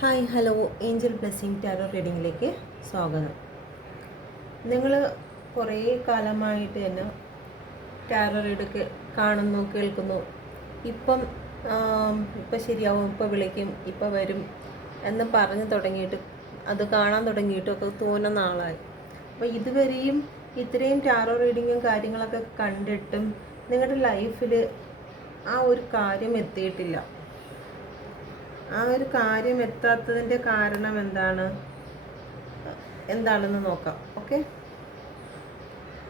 Hi hello Angel Blessing tarot റീഡിങ്ങിലേക്ക് സ്വാഗതം. നിങ്ങൾ കുറേ കാലമായിട്ട് തന്നെ ടാരോ റീഡ് കാണുന്നു, കേൾക്കുന്നു. ഇപ്പം ശരിയാവും, ഇപ്പം വിളിക്കും, ഇപ്പം വരും എന്ന് പറഞ്ഞു തുടങ്ങിയിട്ട്, അത് കാണാൻ തുടങ്ങിയിട്ടൊക്കെ തോന്നുന്ന ആളായി. അപ്പോൾ ഇതുവരെയും ഇത്രയും ടാരോ റീഡിങ്ങും കാര്യങ്ങളൊക്കെ കണ്ടിട്ടും നിങ്ങളുടെ ലൈഫിൽ ആ ഒരു കാര്യം എത്തിയിട്ടില്ല. ആ ഒരു കാര്യം എത്താത്തതിൻ്റെ കാരണം എന്താണെന്ന് നോക്കാം. ഓക്കെ,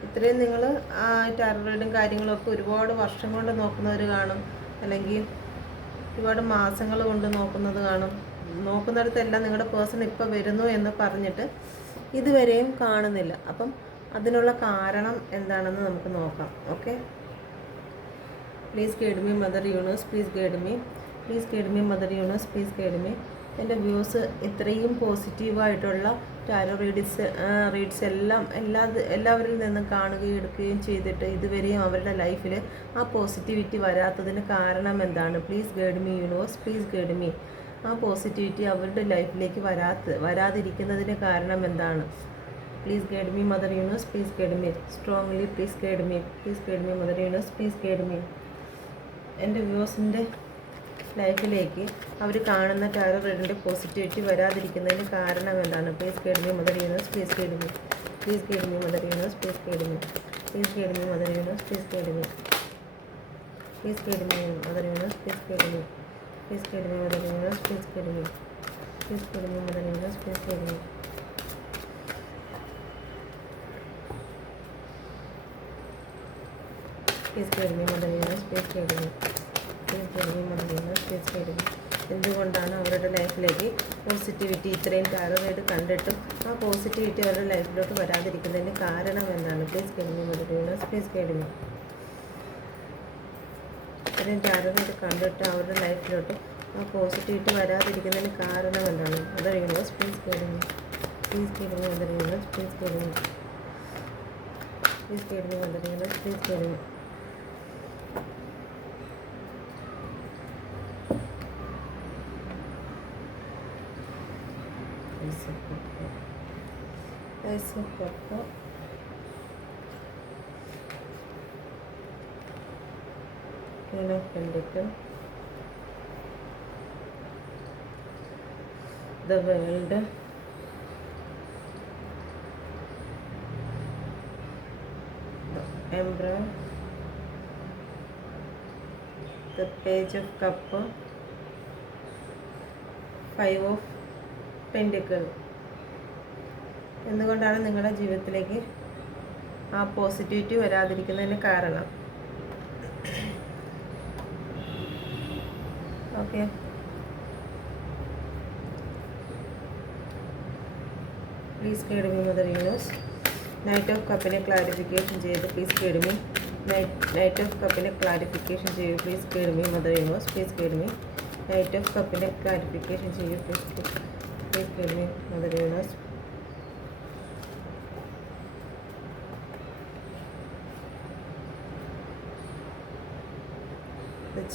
ഇത്രയും നിങ്ങൾ ആ ടാരോ റീഡിങ് കാര്യങ്ങളൊക്കെ ഒരുപാട് വർഷം കൊണ്ട് നോക്കുന്നവർ കാണും, അല്ലെങ്കിൽ ഒരുപാട് മാസങ്ങൾ കൊണ്ട് നോക്കുന്നത് കാണും. നോക്കുന്നിടത്തെല്ലാം നിങ്ങളുടെ പേഴ്സൺ ഇപ്പോൾ വരുന്നു എന്ന് പറഞ്ഞിട്ട് ഇതുവരെയും കാണുന്നില്ല. അപ്പം അതിനുള്ള കാരണം എന്താണെന്ന് നമുക്ക് നോക്കാം. Okay, please guide me mother universe, please guide me, please guide me mother universe, please guide me. എൻ്റെ വ്യൂസ് ഇത്രയും പോസിറ്റീവായിട്ടുള്ള ടാരോ റീഡ്സ് എല്ലാവരിൽ നിന്നും കാണുകയും എടുക്കുകയും ചെയ്തിട്ട് ഇതുവരെയും അവരുടെ ലൈഫിൽ ആ പോസിറ്റിവിറ്റി വരാത്തതിന് കാരണം എന്താണ്? Please guide me universe, please guide me. ആ പോസിറ്റിവിറ്റി അവരുടെ ലൈഫിലേക്ക് വരാതിരിക്കുന്നതിന് കാരണം എന്താണ്? Please guide me mother universe, please guide me strongly, please guide me, please guide me mother universe, please guide me. എൻ്റെ വ്യൂസിൻ്റെ ലൈഫിലേക്ക് അവർ കാണുന്ന ടാരോ റീഡിൻ്റെ പോസിറ്റിവിറ്റി വരാതിരിക്കുന്നതിന് കാരണം എന്താണ്? Please guide me mother universe, please guide me, please guide me mother universe, please guide me, please guide me mother universe, please guide me, please guide me mother universe, please guide me, please guide me mother universe, please guide me, please guide me mother universe, please guide me. Please guide me mother universe, please guide me, please guide me mother universe, please guide me. എന്തുകൊണ്ടാണ് അവരുടെ ലൈഫിലേക്ക് positivity ഇത്രയും tarot read കണ്ടിട്ടും ആ positivity അവരുടെ ലൈഫിലോട്ട് വരാതിരിക്കുന്നതിന് കാരണം എന്താണ്? Please guide me mother universe, please guide me. ഇത്രയും ടാരോ റീഡ് കണ്ടിട്ട് അവരുടെ ലൈഫിലോട്ട് ആ പോസിറ്റിവിറ്റി വരാതിരിക്കുന്നതിന് കാരണം എന്താണ്? Mother universe, please guide me, please guide me mother universe, please guide me, please guide me mother universe, please guide me. Queen of Pentacles, the World, the Emperor, the Page of Cup, Five of Pentacles. എന്തുകൊണ്ടാണ് നിങ്ങളുടെ ജീവിതത്തിലേക്ക് ആ positivity വരാതിരിക്കുന്നതിന് കാരണം? Okay, please guide me mother Universe. Knight of കപ്പിനെ clarification ചെയ്ത് please guide me. Knight of കപ്പിനെ clarification ചെയ്യൂ, please guide me mother universe, please guide me. Knight of കപ്പിനെ ക്ലാരിഫിക്കേഷൻ ചെയ്യൂ, please guide me mother Universe.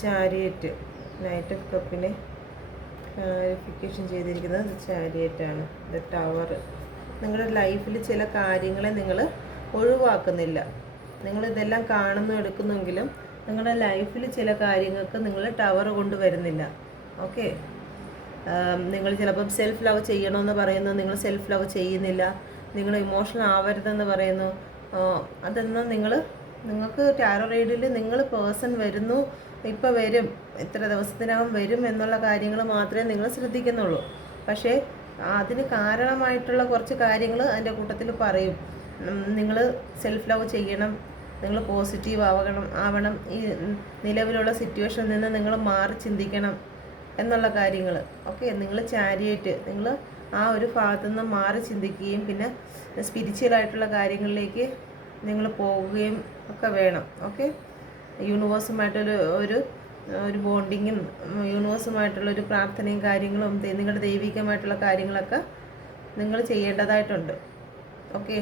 Chariot, knight of കപ്പിനെ clarification ചെയ്തിരിക്കുന്നത് ചാരിയറ്റാണ്. The tower. നിങ്ങളുടെ ലൈഫിൽ ചില കാര്യങ്ങളെ നിങ്ങൾ ഒഴിവാക്കുന്നില്ല. നിങ്ങളിതെല്ലാം കാണുന്നു എടുക്കുന്നെങ്കിലും നിങ്ങളുടെ ലൈഫിൽ ചില കാര്യങ്ങൾക്ക് നിങ്ങൾ ടവർ കൊണ്ടുവരുന്നില്ല. ഓക്കെ, നിങ്ങൾ ചിലപ്പം സെൽഫ് ലവ് ചെയ്യണമെന്ന് പറയുന്നു, നിങ്ങൾ സെൽഫ് ലവ് ചെയ്യുന്നില്ല. നിങ്ങൾ ഇമോഷണൽ ആവരുതെന്ന് പറയുന്നു. അതെന്നാൽ നിങ്ങൾക്ക് ടാരോ റീഡിൽ നിങ്ങൾ പേഴ്സൺ വരുന്നു, ഇപ്പോൾ വരും, ഇത്ര ദിവസത്തിനകം വരും എന്നുള്ള കാര്യങ്ങൾ മാത്രമേ നിങ്ങൾ ശ്രദ്ധിക്കുന്നുള്ളൂ. പക്ഷേ അതിന് കാരണമായിട്ടുള്ള കുറച്ച് കാര്യങ്ങൾ അതിൻ്റെ കൂട്ടത്തിൽ പറയും. നിങ്ങൾ സെൽഫ് ലവ് ചെയ്യണം, നിങ്ങൾ പോസിറ്റീവ് ആവണം, ഈ നിലവിലുള്ള സിറ്റുവേഷനിൽ നിന്ന് നിങ്ങൾ മാറി ചിന്തിക്കണം എന്നുള്ള കാര്യങ്ങൾ. ഓക്കെ, നിങ്ങൾ ചാരിയേറ്റ്, നിങ്ങൾ ആ ഒരു ഭാഗത്തു നിന്ന് മാറി ചിന്തിക്കുകയും പിന്നെ സ്പിരിച്വലായിട്ടുള്ള കാര്യങ്ങളിലേക്ക് നിങ്ങൾ പോവുകയും ഒക്കെ വേണം. ഓക്കെ, യൂണിവേഴ്സുമായിട്ടൊരു ബോണ്ടിങ്ങും യൂണിവേഴ്സുമായിട്ടുള്ളൊരു പ്രാർത്ഥനയും കാര്യങ്ങളും നിങ്ങളുടെ ദൈവികമായിട്ടുള്ള കാര്യങ്ങളൊക്കെ നിങ്ങൾ ചെയ്യേണ്ടതായിട്ടുണ്ട്. ഓക്കെ,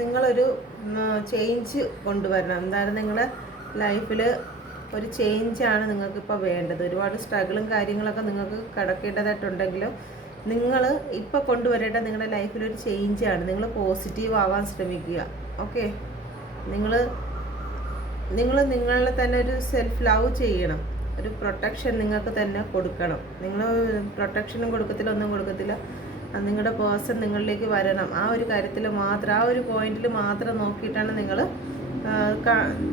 നിങ്ങളൊരു ചേഞ്ച് കൊണ്ടുവരണം. എന്താണ് നിങ്ങളുടെ ലൈഫിൽ ഒരു ചേഞ്ചാണ് നിങ്ങൾക്കിപ്പോൾ വേണ്ടത്. ഒരുപാട് സ്ട്രഗിളും കാര്യങ്ങളൊക്കെ നിങ്ങൾക്ക് കടക്കേണ്ടതായിട്ടുണ്ടെങ്കിലും നിങ്ങൾ ഇപ്പോൾ കൊണ്ടുവരേണ്ട നിങ്ങളുടെ ലൈഫിലൊരു ചേഞ്ചാണ്. നിങ്ങൾ പോസിറ്റീവ് ആവാൻ ശ്രമിക്കുക. ഓക്കെ, നിങ്ങൾ നിങ്ങളെ തന്നെ ഒരു സെൽഫ് ലവ് ചെയ്യണം. ഒരു പ്രൊട്ടക്ഷൻ നിങ്ങൾക്ക് തന്നെ കൊടുക്കണം. നിങ്ങൾ പ്രൊട്ടക്ഷനും കൊടുക്കത്തില്ല, ഒന്നും കൊടുക്കത്തില്ല. നിങ്ങളുടെ പേഴ്സൺ നിങ്ങളിലേക്ക് വരണം. ആ ഒരു കാര്യത്തിൽ മാത്രം, ആ ഒരു പോയിന്റിൽ മാത്രം നോക്കിയിട്ടാണ് നിങ്ങൾ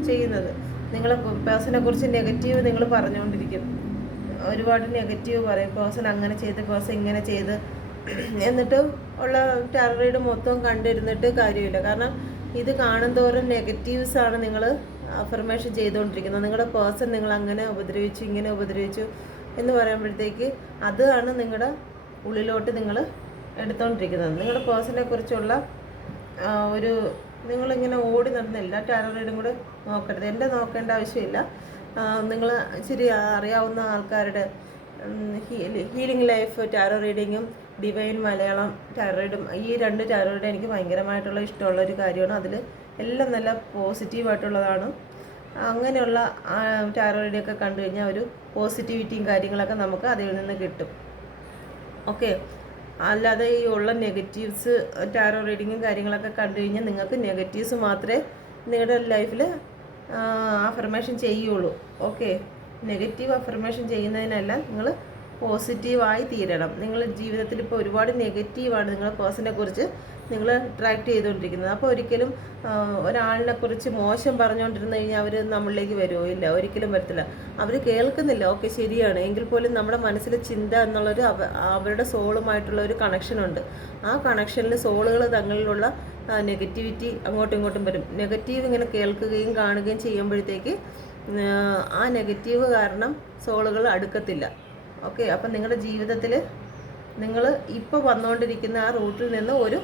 ചെയ്യുന്നത്. നിങ്ങളെ പേഴ്സണെ കുറിച്ച് നെഗറ്റീവ് നിങ്ങൾ പറഞ്ഞുകൊണ്ടിരിക്കും. ഒരുപാട് നെഗറ്റീവ് പറയും. പേഴ്സൺ അങ്ങനെ ചെയ്ത്, പേഴ്സൺ ഇങ്ങനെ ചെയ്ത്, എന്നിട്ട് ഉള്ള ടാരോ റീഡ് മൊത്തം കണ്ടിരുന്നിട്ട് കാര്യമില്ല. കാരണം ഇത് കാണുന്തോറും നെഗറ്റീവ്സാണ് നിങ്ങൾ അഫർമേഷൻ ചെയ്തുകൊണ്ടിരിക്കുന്നത്. നിങ്ങളുടെ പേഴ്സൺ നിങ്ങൾ അങ്ങനെ ഉപദ്രവിച്ചു, ഇങ്ങനെ ഉപദ്രവിച്ചു എന്ന് പറയുമ്പോഴത്തേക്ക് അതാണ് നിങ്ങളുടെ ഉള്ളിലോട്ട് നിങ്ങൾ എടുത്തുകൊണ്ടിരിക്കുന്നത്. നിങ്ങളുടെ പേഴ്സണെ കുറിച്ചുള്ള നിങ്ങളിങ്ങനെ ഓടി നടന്ന എല്ലാ ടാരോ റീഡും കൂടെ നോക്കരുത്. എൻ്റെ നോക്കേണ്ട ആവശ്യമില്ല. നിങ്ങൾ ഇച്ചിരി അറിയാവുന്ന ആൾക്കാരുടെ ഹീലിംഗ് ലൈഫ് ടാരോ റീഡിങ്ങും ഡിവൈൻ മലയാളം ടാരോ റീഡും, ഈ 2 ടാരോ റീഡ് എനിക്ക് ഭയങ്കരമായിട്ടുള്ള ഇഷ്ടമുള്ളൊരു കാര്യമാണ്. അതിൽ എല്ലാം നല്ല പോസിറ്റീവായിട്ടുള്ളതാണ്. അങ്ങനെയുള്ള ടാരോ റീഡൊക്കെ കണ്ടു കഴിഞ്ഞാൽ ഒരു പോസിറ്റിവിറ്റിയും കാര്യങ്ങളൊക്കെ നമുക്ക് അതിൽ നിന്ന് കിട്ടും. ഓക്കെ, അല്ലാതെ ഈ ഉള്ള നെഗറ്റീവ്സ് ടാരോ റീഡിങ്ങും കാര്യങ്ങളൊക്കെ കണ്ടു കഴിഞ്ഞാൽ നിങ്ങൾക്ക് നെഗറ്റീവ്സ് മാത്രമേ നിങ്ങളുടെ ലൈഫിൽ അഫർമേഷൻ ചെയ്യുള്ളൂ. ഓക്കെ, നെഗറ്റീവ് അഫർമേഷൻ ചെയ്യുന്നതിനല്ല, നിങ്ങൾ പോസിറ്റീവായി തീരണം. നിങ്ങളുടെ ജീവിതത്തിൽ ഇപ്പോൾ ഒരുപാട് നെഗറ്റീവാണ് നിങ്ങളുടെ പേഴ്സണെ കുറിച്ച് നിങ്ങൾ അട്രാക്ട് ചെയ്തുകൊണ്ടിരിക്കുന്നത്. അപ്പോൾ ഒരിക്കലും ഒരാളിനെ കുറിച്ച് മോശം പറഞ്ഞുകൊണ്ടിരുന്നു കഴിഞ്ഞാൽ അവർ നമ്മളിലേക്ക് വരുമോ? ഇല്ല, ഒരിക്കലും വരത്തില്ല. അവർ കേൾക്കുന്നില്ല. ഓക്കെ, ശരിയാണ്. എങ്കിൽ പോലും നമ്മുടെ മനസ്സിലെ ചിന്ത എന്നുള്ളൊരു അവരുടെ സോളുമായിട്ടുള്ള ഒരു കണക്ഷനുണ്ട്. ആ കണക്ഷനിൽ സോളുകൾ തങ്ങളിലുള്ള നെഗറ്റിവിറ്റി അങ്ങോട്ടും ഇങ്ങോട്ടും വരും. നെഗറ്റീവ് ഇങ്ങനെ കേൾക്കുകയും കാണുകയും ചെയ്യുമ്പോഴത്തേക്ക് ആ നെഗറ്റീവ് കാരണം സോളുകൾ അടുക്കത്തില്ല. ഓക്കെ, അപ്പം നിങ്ങളുടെ ജീവിതത്തിൽ നിങ്ങൾ ഇപ്പോൾ വന്നുകൊണ്ടിരിക്കുന്ന ആ റൂട്ടിൽ നിന്ന് ഒരു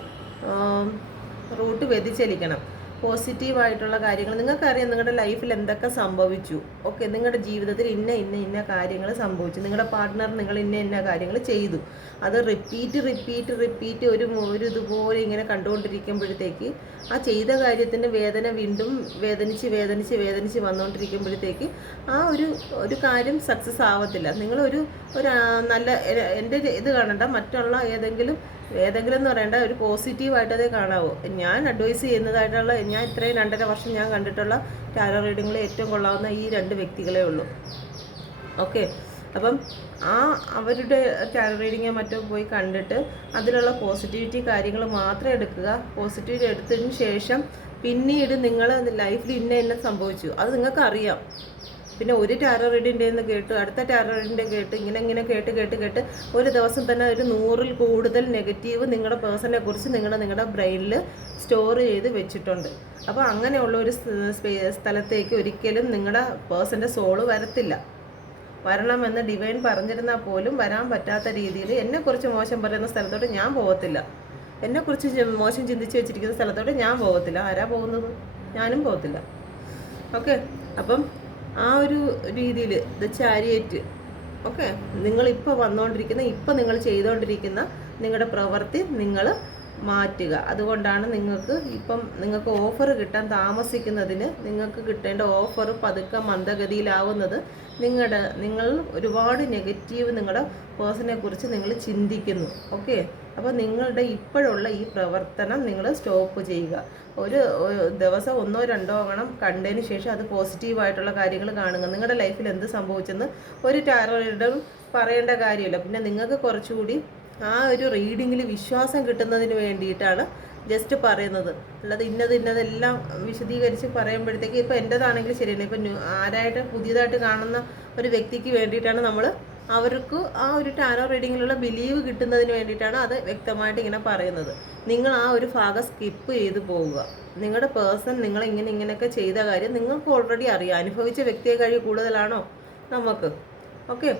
റൂട്ട് വ്യതിചലിക്കണം. പോസിറ്റീവായിട്ടുള്ള കാര്യങ്ങൾ നിങ്ങൾക്കറിയാം. നിങ്ങളുടെ ലൈഫിൽ എന്തൊക്കെ സംഭവിച്ചു. ഓക്കെ, നിങ്ങളുടെ ജീവിതത്തിൽ ഇന്ന കാര്യങ്ങൾ സംഭവിച്ചു. നിങ്ങളുടെ പാർട്ട്ണർ നിങ്ങൾ ഇന്ന കാര്യങ്ങൾ ചെയ്തു. അത് റിപ്പീറ്റ് ഒരു ഇതുപോലെ ഇങ്ങനെ കണ്ടുകൊണ്ടിരിക്കുമ്പോഴത്തേക്ക് ആ ചെയ്ത കാര്യത്തിൻ്റെ വേദന വീണ്ടും വേദനിച്ച് വന്നുകൊണ്ടിരിക്കുമ്പോഴത്തേക്ക് ആ ഒരു കാര്യം സക്സസ് ആവത്തില്ല. നിങ്ങളൊരു നല്ല എൻ്റെ ഇത് കാണണ്ട, മറ്റുള്ള ഏതെങ്കിലും എന്ന് പറയേണ്ട ഒരു പോസിറ്റീവായിട്ടതേ കാണാവൂ. ഞാൻ അഡ്വൈസ് ചെയ്യുന്നതായിട്ടുള്ള, ഞാൻ ഇത്രയും 2.5 വർഷം ഞാൻ കണ്ടിട്ടുള്ള ടാരോ റീഡിങ്ങിൽ ഏറ്റവും കൊള്ളാവുന്ന ഈ 2 വ്യക്തികളേ ഉള്ളൂ. ഓക്കെ, അപ്പം അവരുടെ ടാരോ റീഡിങ്ങോ മറ്റോ പോയി കണ്ടിട്ട് അതിലുള്ള പോസിറ്റിവിറ്റി കാര്യങ്ങൾ മാത്രം എടുക്കുക. പോസിറ്റിവിറ്റി എടുത്തതിന് ശേഷം പിന്നീട് നിങ്ങൾ ലൈഫിൽ ഇന്ന സംഭവിച്ചു, അത് നിങ്ങൾക്ക് അറിയാം. പിന്നെ ഒരു ടാരോ റീഡിൻ്റെ നിന്ന് കേട്ട് അടുത്ത ടാരോ റീഡിൻ്റെ കേട്ട് ഇങ്ങനെ കേട്ട് ഒരു ദിവസം തന്നെ ഒരു 100ൽ കൂടുതൽ നെഗറ്റീവ് നിങ്ങളുടെ പേഴ്സണെ കുറിച്ച് നിങ്ങളുടെ ബ്രെയിനിൽ സ്റ്റോർ ചെയ്ത് വെച്ചിട്ടുണ്ട്. അപ്പോൾ അങ്ങനെയുള്ള ഒരു സ്ഥലത്തേക്ക് ഒരിക്കലും നിങ്ങളുടെ പേഴ്സൻ്റെ സോള് വരണമെന്ന് ഡിവൈൻ പറഞ്ഞിരുന്നാൽ പോലും വരാൻ പറ്റാത്ത രീതിയിൽ എന്നെക്കുറിച്ച് മോശം പറയുന്ന സ്ഥലത്തോട്ട് ഞാൻ പോകത്തില്ല. എന്നെക്കുറിച്ച് മോശം ചിന്തിച്ച് വെച്ചിരിക്കുന്ന സ്ഥലത്തോട്ട് ഞാൻ പോകത്തില്ല. ആരാ പോകുന്നത്? ഞാനും പോകത്തില്ല. ഓക്കെ, അപ്പം ആ ഒരു രീതിയിൽ ദ ചാരിയറ്റ്. ഓക്കെ, നിങ്ങളിപ്പോൾ വന്നുകൊണ്ടിരിക്കുന്ന, ഇപ്പം നിങ്ങൾ ചെയ്തുകൊണ്ടിരിക്കുന്ന നിങ്ങളുടെ പ്രവൃത്തി നിങ്ങൾ മാറ്റുക. അതുകൊണ്ടാണ് നിങ്ങൾക്ക് ഓഫർ കിട്ടാൻ താമസിക്കുന്നതിന്, നിങ്ങൾക്ക് കിട്ടേണ്ട ഓഫർ പതുക്കെ മന്ദഗതിയിലാവുന്നത്. നിങ്ങൾ ഒരുപാട് നെഗറ്റീവ് നിങ്ങളുടെ പേഴ്സണെ കുറിച്ച് നിങ്ങൾ ചിന്തിക്കുന്നു. ഓക്കെ, അപ്പോൾ നിങ്ങളുടെ ഇപ്പോഴുള്ള ഈ പ്രവർത്തനം നിങ്ങൾ സ്റ്റോപ്പ് ചെയ്യുക. ഒരു ദിവസം 1-2 കണ്ടതിന് ശേഷം അത് പോസിറ്റീവായിട്ടുള്ള കാര്യങ്ങൾ കാണുക. നിങ്ങളുടെ ലൈഫിൽ എന്ത് സംഭവിച്ചെന്ന് ഒരു ടാരോ റീഡറും പറയേണ്ട കാര്യമില്ല. പിന്നെ നിങ്ങൾക്ക് കുറച്ചുകൂടി ആ ഒരു റീഡിങ്ങിൽ വിശ്വാസം കിട്ടുന്നതിന് വേണ്ടിയിട്ടാണ് ജസ്റ്റ് പറയുന്നത്. അല്ലാതെ ഇന്നതെല്ലാം വിശദീകരിച്ച് പറയുമ്പോഴത്തേക്ക് ഇപ്പോൾ എൻ്റെതാണെങ്കിൽ ശരിയല്ല. ഇപ്പം ആരായിട്ട് പുതിയതായിട്ട് കാണുന്ന ഒരു വ്യക്തിക്ക് വേണ്ടിയിട്ടാണ് അവർക്ക് ആ ഒരു ടാരോ റീഡിങ്ങിലുള്ള ബിലീവ് കിട്ടുന്നതിന് വേണ്ടിയിട്ടാണ് അത് വ്യക്തമായിട്ട് ഇങ്ങനെ പറയുന്നത്. നിങ്ങൾ ആ ഒരു ഭാഗം സ്കിപ്പ് ചെയ്ത് പോവുക. നിങ്ങളുടെ പേഴ്സൺ ഇങ്ങനെയൊക്കെ ചെയ്ത കാര്യം നിങ്ങൾക്ക് ഓൾറെഡി അറിയാം. അനുഭവിച്ച വ്യക്തിയെ കഴിയും കൂടുതലാണോ നമുക്ക്? ഓക്കെ,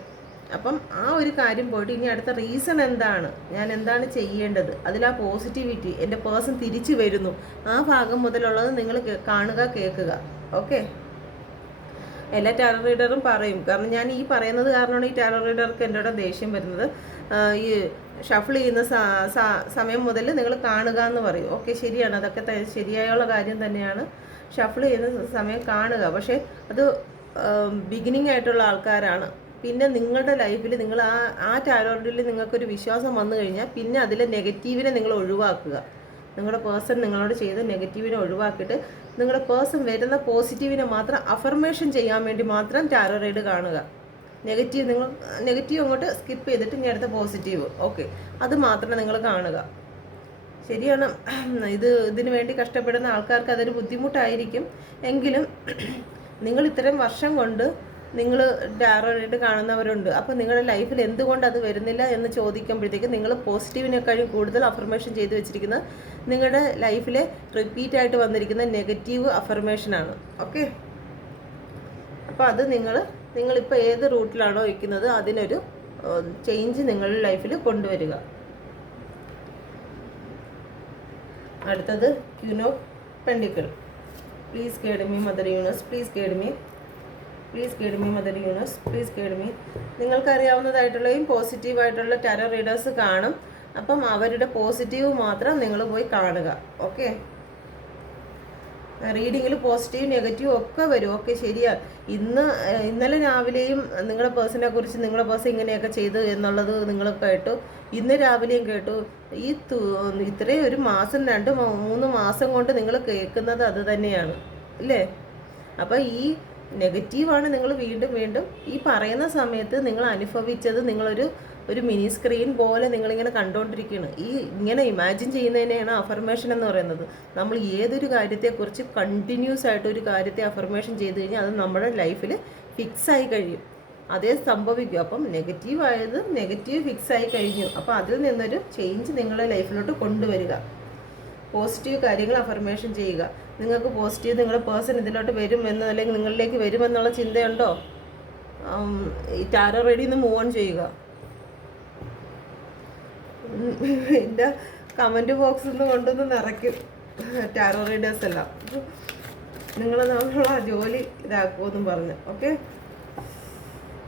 അപ്പം ആ ഒരു കാര്യം പോയിട്ട് ഇനി അടുത്ത റീസൺ എന്താണ്, ഞാൻ എന്താണ് ചെയ്യേണ്ടത്, അതിൽ ആ പോസിറ്റിവിറ്റി, എൻ്റെ പേഴ്സൺ തിരിച്ചു വരുന്നു, ആ ഭാഗം മുതലുള്ളത് നിങ്ങൾ കാണുക, കേൾക്കുക. ഓക്കെ, എല്ലാ ടാരോ റീഡറും പറയും. കാരണം ഞാൻ ഈ പറയുന്നത് കാരണമാണ് ഈ ടാരോ റീഡർക്ക് എന്നോട് ദേഷ്യം വരുന്നത്. ഈ ഷഫിൾ ചെയ്യുന്ന സമയം മുതൽ നിങ്ങൾ കാണുക എന്ന് പറയും. ഓക്കെ, ശരിയാണ്, അതൊക്കെ ശരിയായുള്ള കാര്യം തന്നെയാണ്. ഷഫിൾ ചെയ്യുന്ന സമയം കാണുക. പക്ഷേ അത് ബിഗിനിങ് ആയിട്ടുള്ള ആൾക്കാരാണ്. പിന്നെ നിങ്ങളുടെ ലൈഫിൽ നിങ്ങൾ ആ ടാരോ റീഡിൽ നിങ്ങൾക്കൊരു വിശ്വാസം വന്നു കഴിഞ്ഞാൽ പിന്നെ അതിലെ നെഗറ്റീവിനെ നിങ്ങൾ ഒഴിവാക്കുക. നിങ്ങളുടെ പേഴ്സൺ നിങ്ങളോട് ചെയ്ത നെഗറ്റീവിനെ ഒഴിവാക്കിയിട്ട് നിങ്ങളുടെ പേഴ്സൺ വരുന്ന പോസിറ്റീവിനെ മാത്രം അഫർമേഷൻ ചെയ്യാൻ വേണ്ടി മാത്രം ടാരോ റീഡ് കാണുക. നെഗറ്റീവ് അങ്ങോട്ട് സ്കിപ്പ് ചെയ്തിട്ട് ഇനി അടുത്ത പോസിറ്റീവ്. ഓക്കെ, അത് മാത്രം നിങ്ങൾ കാണുക. ശരിയാണ്, ഇതിനു വേണ്ടി കഷ്ടപ്പെടുന്ന ആൾക്കാർക്ക് അതൊരു ബുദ്ധിമുട്ടായിരിക്കും. എങ്കിലും നിങ്ങൾ ഇത്രയും വർഷം കൊണ്ട് നിങ്ങൾ ടാരോ റീഡ് കാണുന്നവരുണ്ട്. അപ്പോൾ നിങ്ങളുടെ ലൈഫിൽ എന്തുകൊണ്ട് അത് വരുന്നില്ല എന്ന് ചോദിക്കുമ്പോഴത്തേക്ക് നിങ്ങൾ പോസിറ്റീവിനെക്കാളും കൂടുതൽ അഫർമേഷൻ ചെയ്ത് വെച്ചിരിക്കുന്നത് നിങ്ങളുടെ ലൈഫിലെ റിപ്പീറ്റായിട്ട് വന്നിരിക്കുന്ന നെഗറ്റീവ് അഫർമേഷനാണ്. ഓക്കെ, അപ്പോൾ അത് നിങ്ങളിപ്പോൾ ഏത് റൂട്ടിലാണോ ഇരിക്കുന്നത് അതിനൊരു ചേഞ്ച് നിങ്ങളുടെ ലൈഫിൽ കൊണ്ടുവരിക. അടുത്തത് queen of pentacle. Please guide me mother universe, please guide me, please guide me mother universe, please guide me. നിങ്ങൾക്കറിയാവുന്നതായിട്ടുള്ളയും പോസിറ്റീവായിട്ടുള്ള ടാരോ റീഡേഴ്സ് കാണും. അപ്പം അവരുടെ പോസിറ്റീവ് മാത്രം നിങ്ങൾ പോയി കാണുക. ഓക്കെ, റീഡിങ്ങിൽ പോസിറ്റീവ് നെഗറ്റീവ് ഒക്കെ വരും. ഓക്കെ, ശരിയാണ്. ഇന്നലെ രാവിലെയും നിങ്ങളുടെ പേഴ്സണെ കുറിച്ച് നിങ്ങളുടെ പേഴ്സൺ ഇങ്ങനെയൊക്കെ ചെയ്തു എന്നുള്ളത് നിങ്ങൾ കേട്ടു. ഇന്ന് രാവിലെയും കേട്ടു. ഇത്രയും ഒരു മാസം 2-3 മാസം കൊണ്ട് നിങ്ങൾ കേൾക്കുന്നത് അത് തന്നെയാണ് അല്ലേ? അപ്പം ഈ നെഗറ്റീവാണ് നിങ്ങൾ വീണ്ടും വീണ്ടും ഈ പറയുന്ന സമയത്ത് നിങ്ങൾ അനുഭവിച്ചത്. ഒരു മിനി സ്ക്രീൻ പോലെ നിങ്ങളിങ്ങനെ കണ്ടുകൊണ്ടിരിക്കുകയാണ്. ഇങ്ങനെ ഇമാജിൻ ചെയ്യുന്നതിനെയാണ് അഫർമേഷൻ എന്ന് പറയുന്നത്. നമ്മൾ ഏതൊരു കാര്യത്തെക്കുറിച്ച് കണ്ടിന്യൂസ് ആയിട്ട് ഒരു കാര്യത്തെ അഫർമേഷൻ ചെയ്ത് കഴിഞ്ഞാൽ അത് നമ്മുടെ ലൈഫിൽ ഫിക്സായി കഴിയും. അതേ സംഭവിക്കും. അപ്പം നെഗറ്റീവ് ഫിക്സായി കഴിഞ്ഞു. അപ്പോൾ അതിൽ നിന്നൊരു ചേഞ്ച് നിങ്ങളുടെ ലൈഫിലോട്ട് കൊണ്ടുവരിക. പോസിറ്റീവ് കാര്യങ്ങൾ അഫർമേഷൻ ചെയ്യുക. നിങ്ങൾക്ക് പോസിറ്റീവ് നിങ്ങളുടെ പേഴ്സൺ ഇതിലോട്ട് വരുമെന്ന് അല്ലെങ്കിൽ നിങ്ങളിലേക്ക് വരുമെന്നുള്ള ചിന്തയുണ്ടോ? ഈ ടാരോ റീഡിൽ നിന്ന് മൂവ് ഓൺ ചെയ്യുക. എൻ്റെ കമൻറ്റ് ബോക്സിൽ നിന്ന് കൊണ്ടുവന്ന് നിറയ്ക്കും ടാരോ റീഡേഴ്സ് എല്ലാം. നമ്മളെ ജോലി ഇതാക്കുമെന്നും പറഞ്ഞു. ഓക്കെ,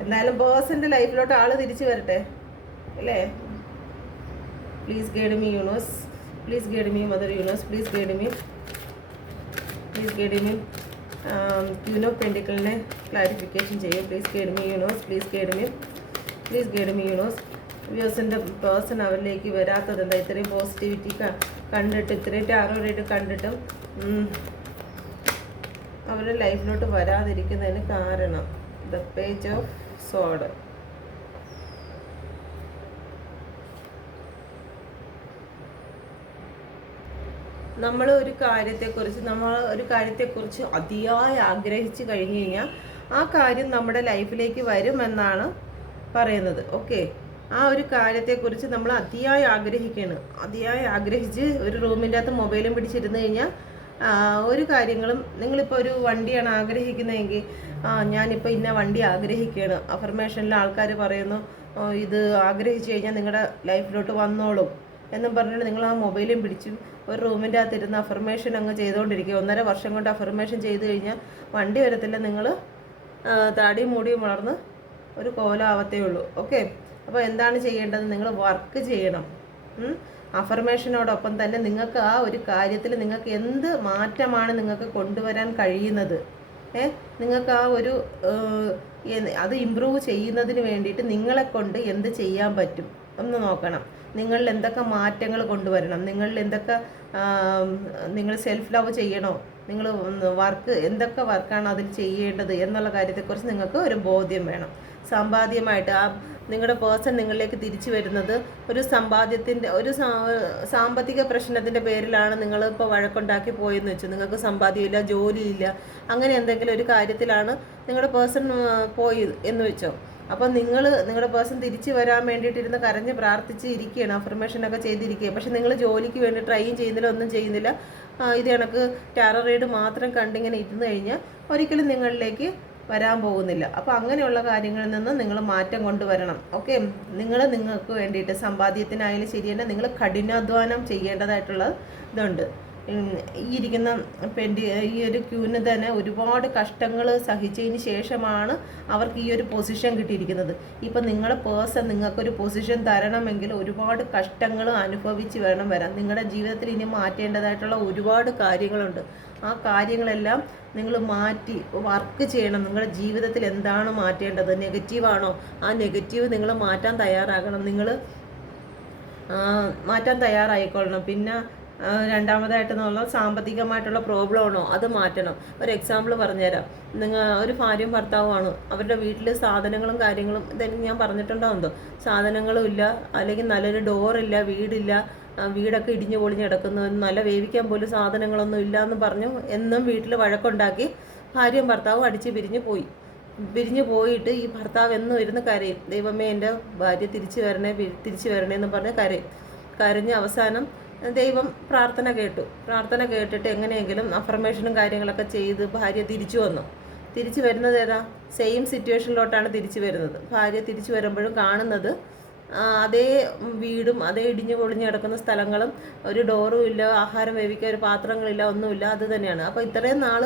എന്തായാലും പേഴ്സൻ്റെ ലൈഫിലോട്ട് ആൾ തിരിച്ചു വരട്ടെ അല്ലേ? Please guide me universe, please guide me mother universe, please guide me, please guide me. Queen of പെൻഡിക്കിളിനെ ക്ലാരിഫിക്കേഷൻ ചെയ്യും. Please guide me universe, please guide me, please guide me universe. വ്യൂസിൻ്റെ പേഴ്സൺ അവരിലേക്ക് വരാത്തത് എന്താ? ഇത്രയും പോസിറ്റിവിറ്റി കണ്ടിട്ട്, ഇത്രയും tarot read കണ്ടിട്ടും അവരുടെ ലൈഫിലോട്ട് വരാതിരിക്കുന്നതിന് കാരണം ദ പേജ് ഓഫ് സോഡ്. നമ്മൾ ഒരു കാര്യത്തെക്കുറിച്ച് അതിയായി ആഗ്രഹിച്ച് കഴിഞ്ഞ് കഴിഞ്ഞാൽ ആ കാര്യം നമ്മുടെ ലൈഫിലേക്ക് വരുമെന്നാണ് പറയുന്നത്. ഓക്കെ, ആ ഒരു കാര്യത്തെക്കുറിച്ച് നമ്മൾ അതിയായി ആഗ്രഹിച്ച് ഒരു റൂമിൻ്റെ അകത്ത് മൊബൈലും പിടിച്ചിരുന്ന് കഴിഞ്ഞാൽ ഒരു കാര്യങ്ങളും, നിങ്ങളിപ്പോൾ ഒരു വണ്ടിയാണ് ആഗ്രഹിക്കുന്നതെങ്കിൽ ഞാനിപ്പോൾ ഇന്ന വണ്ടി ആഗ്രഹിക്കുകയാണ്, അഫർമേഷനിൽ ആൾക്കാർ പറയുന്നു ഇത് ആഗ്രഹിച്ചു കഴിഞ്ഞാൽ നിങ്ങളുടെ ലൈഫിലോട്ട് വന്നോളും എന്നും പറഞ്ഞിട്ട് നിങ്ങൾ ആ മൊബൈലും പിടിച്ചു ഒരു റൂമിൻ്റെ അകത്തിരുന്ന് അഫർമേഷൻ അങ്ങ് ചെയ്തുകൊണ്ടിരിക്കുക. 1.5 വർഷം കൊണ്ട് അഫർമേഷൻ ചെയ്ത് കഴിഞ്ഞാൽ വണ്ടി വരത്തില്ല. നിങ്ങൾ താടിയും മൂടിയും വളർന്ന് ഒരു കോലാവത്തേ ഉള്ളൂ. ഓക്കെ, അപ്പോൾ എന്താണ് ചെയ്യേണ്ടത്? നിങ്ങൾ വർക്ക് ചെയ്യണം. അഫർമേഷനോടൊപ്പം തന്നെ നിങ്ങൾക്ക് ആ ഒരു കാര്യത്തിൽ നിങ്ങൾക്ക് എന്ത് മാറ്റമാണ് നിങ്ങൾക്ക് കൊണ്ടുവരാൻ കഴിയുന്നത്, നിങ്ങൾക്ക് ആ ഒരു അത് ഇമ്പ്രൂവ് ചെയ്യുന്നതിന് വേണ്ടിയിട്ട് നിങ്ങളെക്കൊണ്ട് എന്ത് ചെയ്യാൻ പറ്റും ഒന്ന് നോക്കണം. നിങ്ങളിൽ എന്തൊക്കെ മാറ്റങ്ങൾ കൊണ്ടുവരണം, നിങ്ങളിൽ എന്തൊക്കെ നിങ്ങൾ സെൽഫ് ലവ് ചെയ്യണോ, നിങ്ങൾ എന്തൊക്കെ വർക്കാണ് അതിൽ ചെയ്യേണ്ടത് എന്നുള്ള കാര്യത്തെക്കുറിച്ച് നിങ്ങൾക്ക് ഒരു ബോധ്യം വേണം. സമ്പാദ്യമായിട്ട് നിങ്ങളുടെ പേഴ്സൺ നിങ്ങളിലേക്ക് തിരിച്ചു വരുന്നത് ഒരു സാമ്പത്തിക പ്രശ്നത്തിൻ്റെ പേരിലാണ്. നിങ്ങളിപ്പോൾ വഴക്കുണ്ടാക്കി പോയെന്ന് വെച്ചു, നിങ്ങൾക്ക് സമ്പാദ്യമില്ല, ജോലിയില്ല, അങ്ങനെ എന്തെങ്കിലും ഒരു കാര്യത്തിലാണ് നിങ്ങളുടെ പേഴ്സൺ പോയി എന്ന് വെച്ചോ. അപ്പം നിങ്ങളുടെ പേഴ്സൺ തിരിച്ചു വരാൻ വേണ്ടിയിട്ടിരുന്ന് കരഞ്ഞ് പ്രാർത്ഥിച്ച് ഇരിക്കുകയാണ്, അഫർമേഷനൊക്കെ ചെയ്തിരിക്കുക. പക്ഷെ നിങ്ങൾ ജോലിക്ക് വേണ്ടി ട്രൈ ചെയ്യുന്നില്ല, ഒന്നും ചെയ്യുന്നില്ല. ഇത് കണക്ക് ടാരോ റീഡ് മാത്രം കണ്ടിങ്ങനെ ഇരുന്ന് കഴിഞ്ഞാൽ ഒരിക്കലും നിങ്ങളിലേക്ക് വരാൻ പോകുന്നില്ല. അപ്പോൾ അങ്ങനെയുള്ള കാര്യങ്ങളിൽ നിന്ന് നിങ്ങൾ മാറ്റം കൊണ്ടുവരണം. ഓക്കെ, നിങ്ങൾക്ക് വേണ്ടിയിട്ട് സമ്പാദ്യത്തിനായാലും ശരി തന്നെ നിങ്ങൾ കഠിനാധ്വാനം ചെയ്യേണ്ടതായിട്ടുള്ള ഇതുണ്ട്. ഈ ഇരിക്കുന്ന ഈ ഒരു ക്യൂവിന് തന്നെ ഒരുപാട് കഷ്ടങ്ങൾ സഹിച്ചതിന് ശേഷമാണ് അവർക്ക് ഈ ഒരു പൊസിഷൻ കിട്ടിയിരിക്കുന്നത്. ഇപ്പം നിങ്ങളുടെ പേഴ്സൺ നിങ്ങൾക്കൊരു പൊസിഷൻ തരണമെങ്കിൽ ഒരുപാട് കഷ്ടങ്ങൾ അനുഭവിച്ച് വേണം വരാൻ. നിങ്ങളുടെ ജീവിതത്തിൽ ഇനി മാറ്റേണ്ടതായിട്ടുള്ള ഒരുപാട് കാര്യങ്ങളുണ്ട്. ആ കാര്യങ്ങളെല്ലാം നിങ്ങൾ മാറ്റി വർക്ക് ചെയ്യണം. നിങ്ങളുടെ ജീവിതത്തിൽ എന്താണ് മാറ്റേണ്ടത്? നെഗറ്റീവാണോ? ആ നെഗറ്റീവ് നിങ്ങൾ മാറ്റാൻ തയ്യാറാകണം. നിങ്ങൾ മാറ്റാൻ തയ്യാറായിക്കൊള്ളണം. പിന്നെ രണ്ടാമതായിട്ടെന്നുള്ള സാമ്പത്തികമായിട്ടുള്ള പ്രോബ്ലം ആണോ, അത് മാറ്റണം. ഒരു എക്സാമ്പിൾ പറഞ്ഞുതരാം. ഒരു ഭാര്യയും ഭർത്താവുമാണ്. അവരുടെ വീട്ടിൽ സാധനങ്ങളും കാര്യങ്ങളും ഇതെനിക്ക് ഞാൻ പറഞ്ഞിട്ടുണ്ടാവുന്നതോ, സാധനങ്ങളും ഇല്ല, അല്ലെങ്കിൽ നല്ലൊരു ഡോറില്ല, വീടില്ല, വീടൊക്കെ ഇടിഞ്ഞു പൊളിഞ്ഞ് കിടക്കുന്നു, നല്ല വേവിക്കാൻ പോലും സാധനങ്ങളൊന്നും ഇല്ല എന്ന് പറഞ്ഞു എന്നും വീട്ടിൽ വഴക്കുണ്ടാക്കി ഭാര്യയും ഭർത്താവും അടിച്ച് പിരിഞ്ഞു പോയിട്ട് ഈ ഭർത്താവ് എന്നും ഇരുന്ന് കരയും. ദൈവമേ, എൻ്റെ ഭാര്യ തിരിച്ചു വരണേ എന്ന് പറഞ്ഞ് കരഞ്ഞ് അവസാനം ദൈവം പ്രാർത്ഥന കേട്ടിട്ട് എങ്ങനെയെങ്കിലും അഫർമേഷനും കാര്യങ്ങളൊക്കെ ചെയ്ത് ഭാര്യ തിരിച്ചു വരുന്നത് ഏതാ? സെയിം സിറ്റുവേഷനിലോട്ടാണ് തിരിച്ചു വരുന്നത്. ഭാര്യ തിരിച്ചു വരുമ്പോഴും കാണുന്നത് അതേ വീടും അതേ ഇടിഞ്ഞു പൊളിഞ്ഞ് കിടക്കുന്ന സ്ഥലങ്ങളും, ഒരു ഡോറും ഇല്ല, ആഹാരം വേവിക്കാൻ ഒരു പാത്രങ്ങളില്ല, ഒന്നുമില്ല, അത് തന്നെയാണ്. അപ്പോൾ ഇത്രയും നാൾ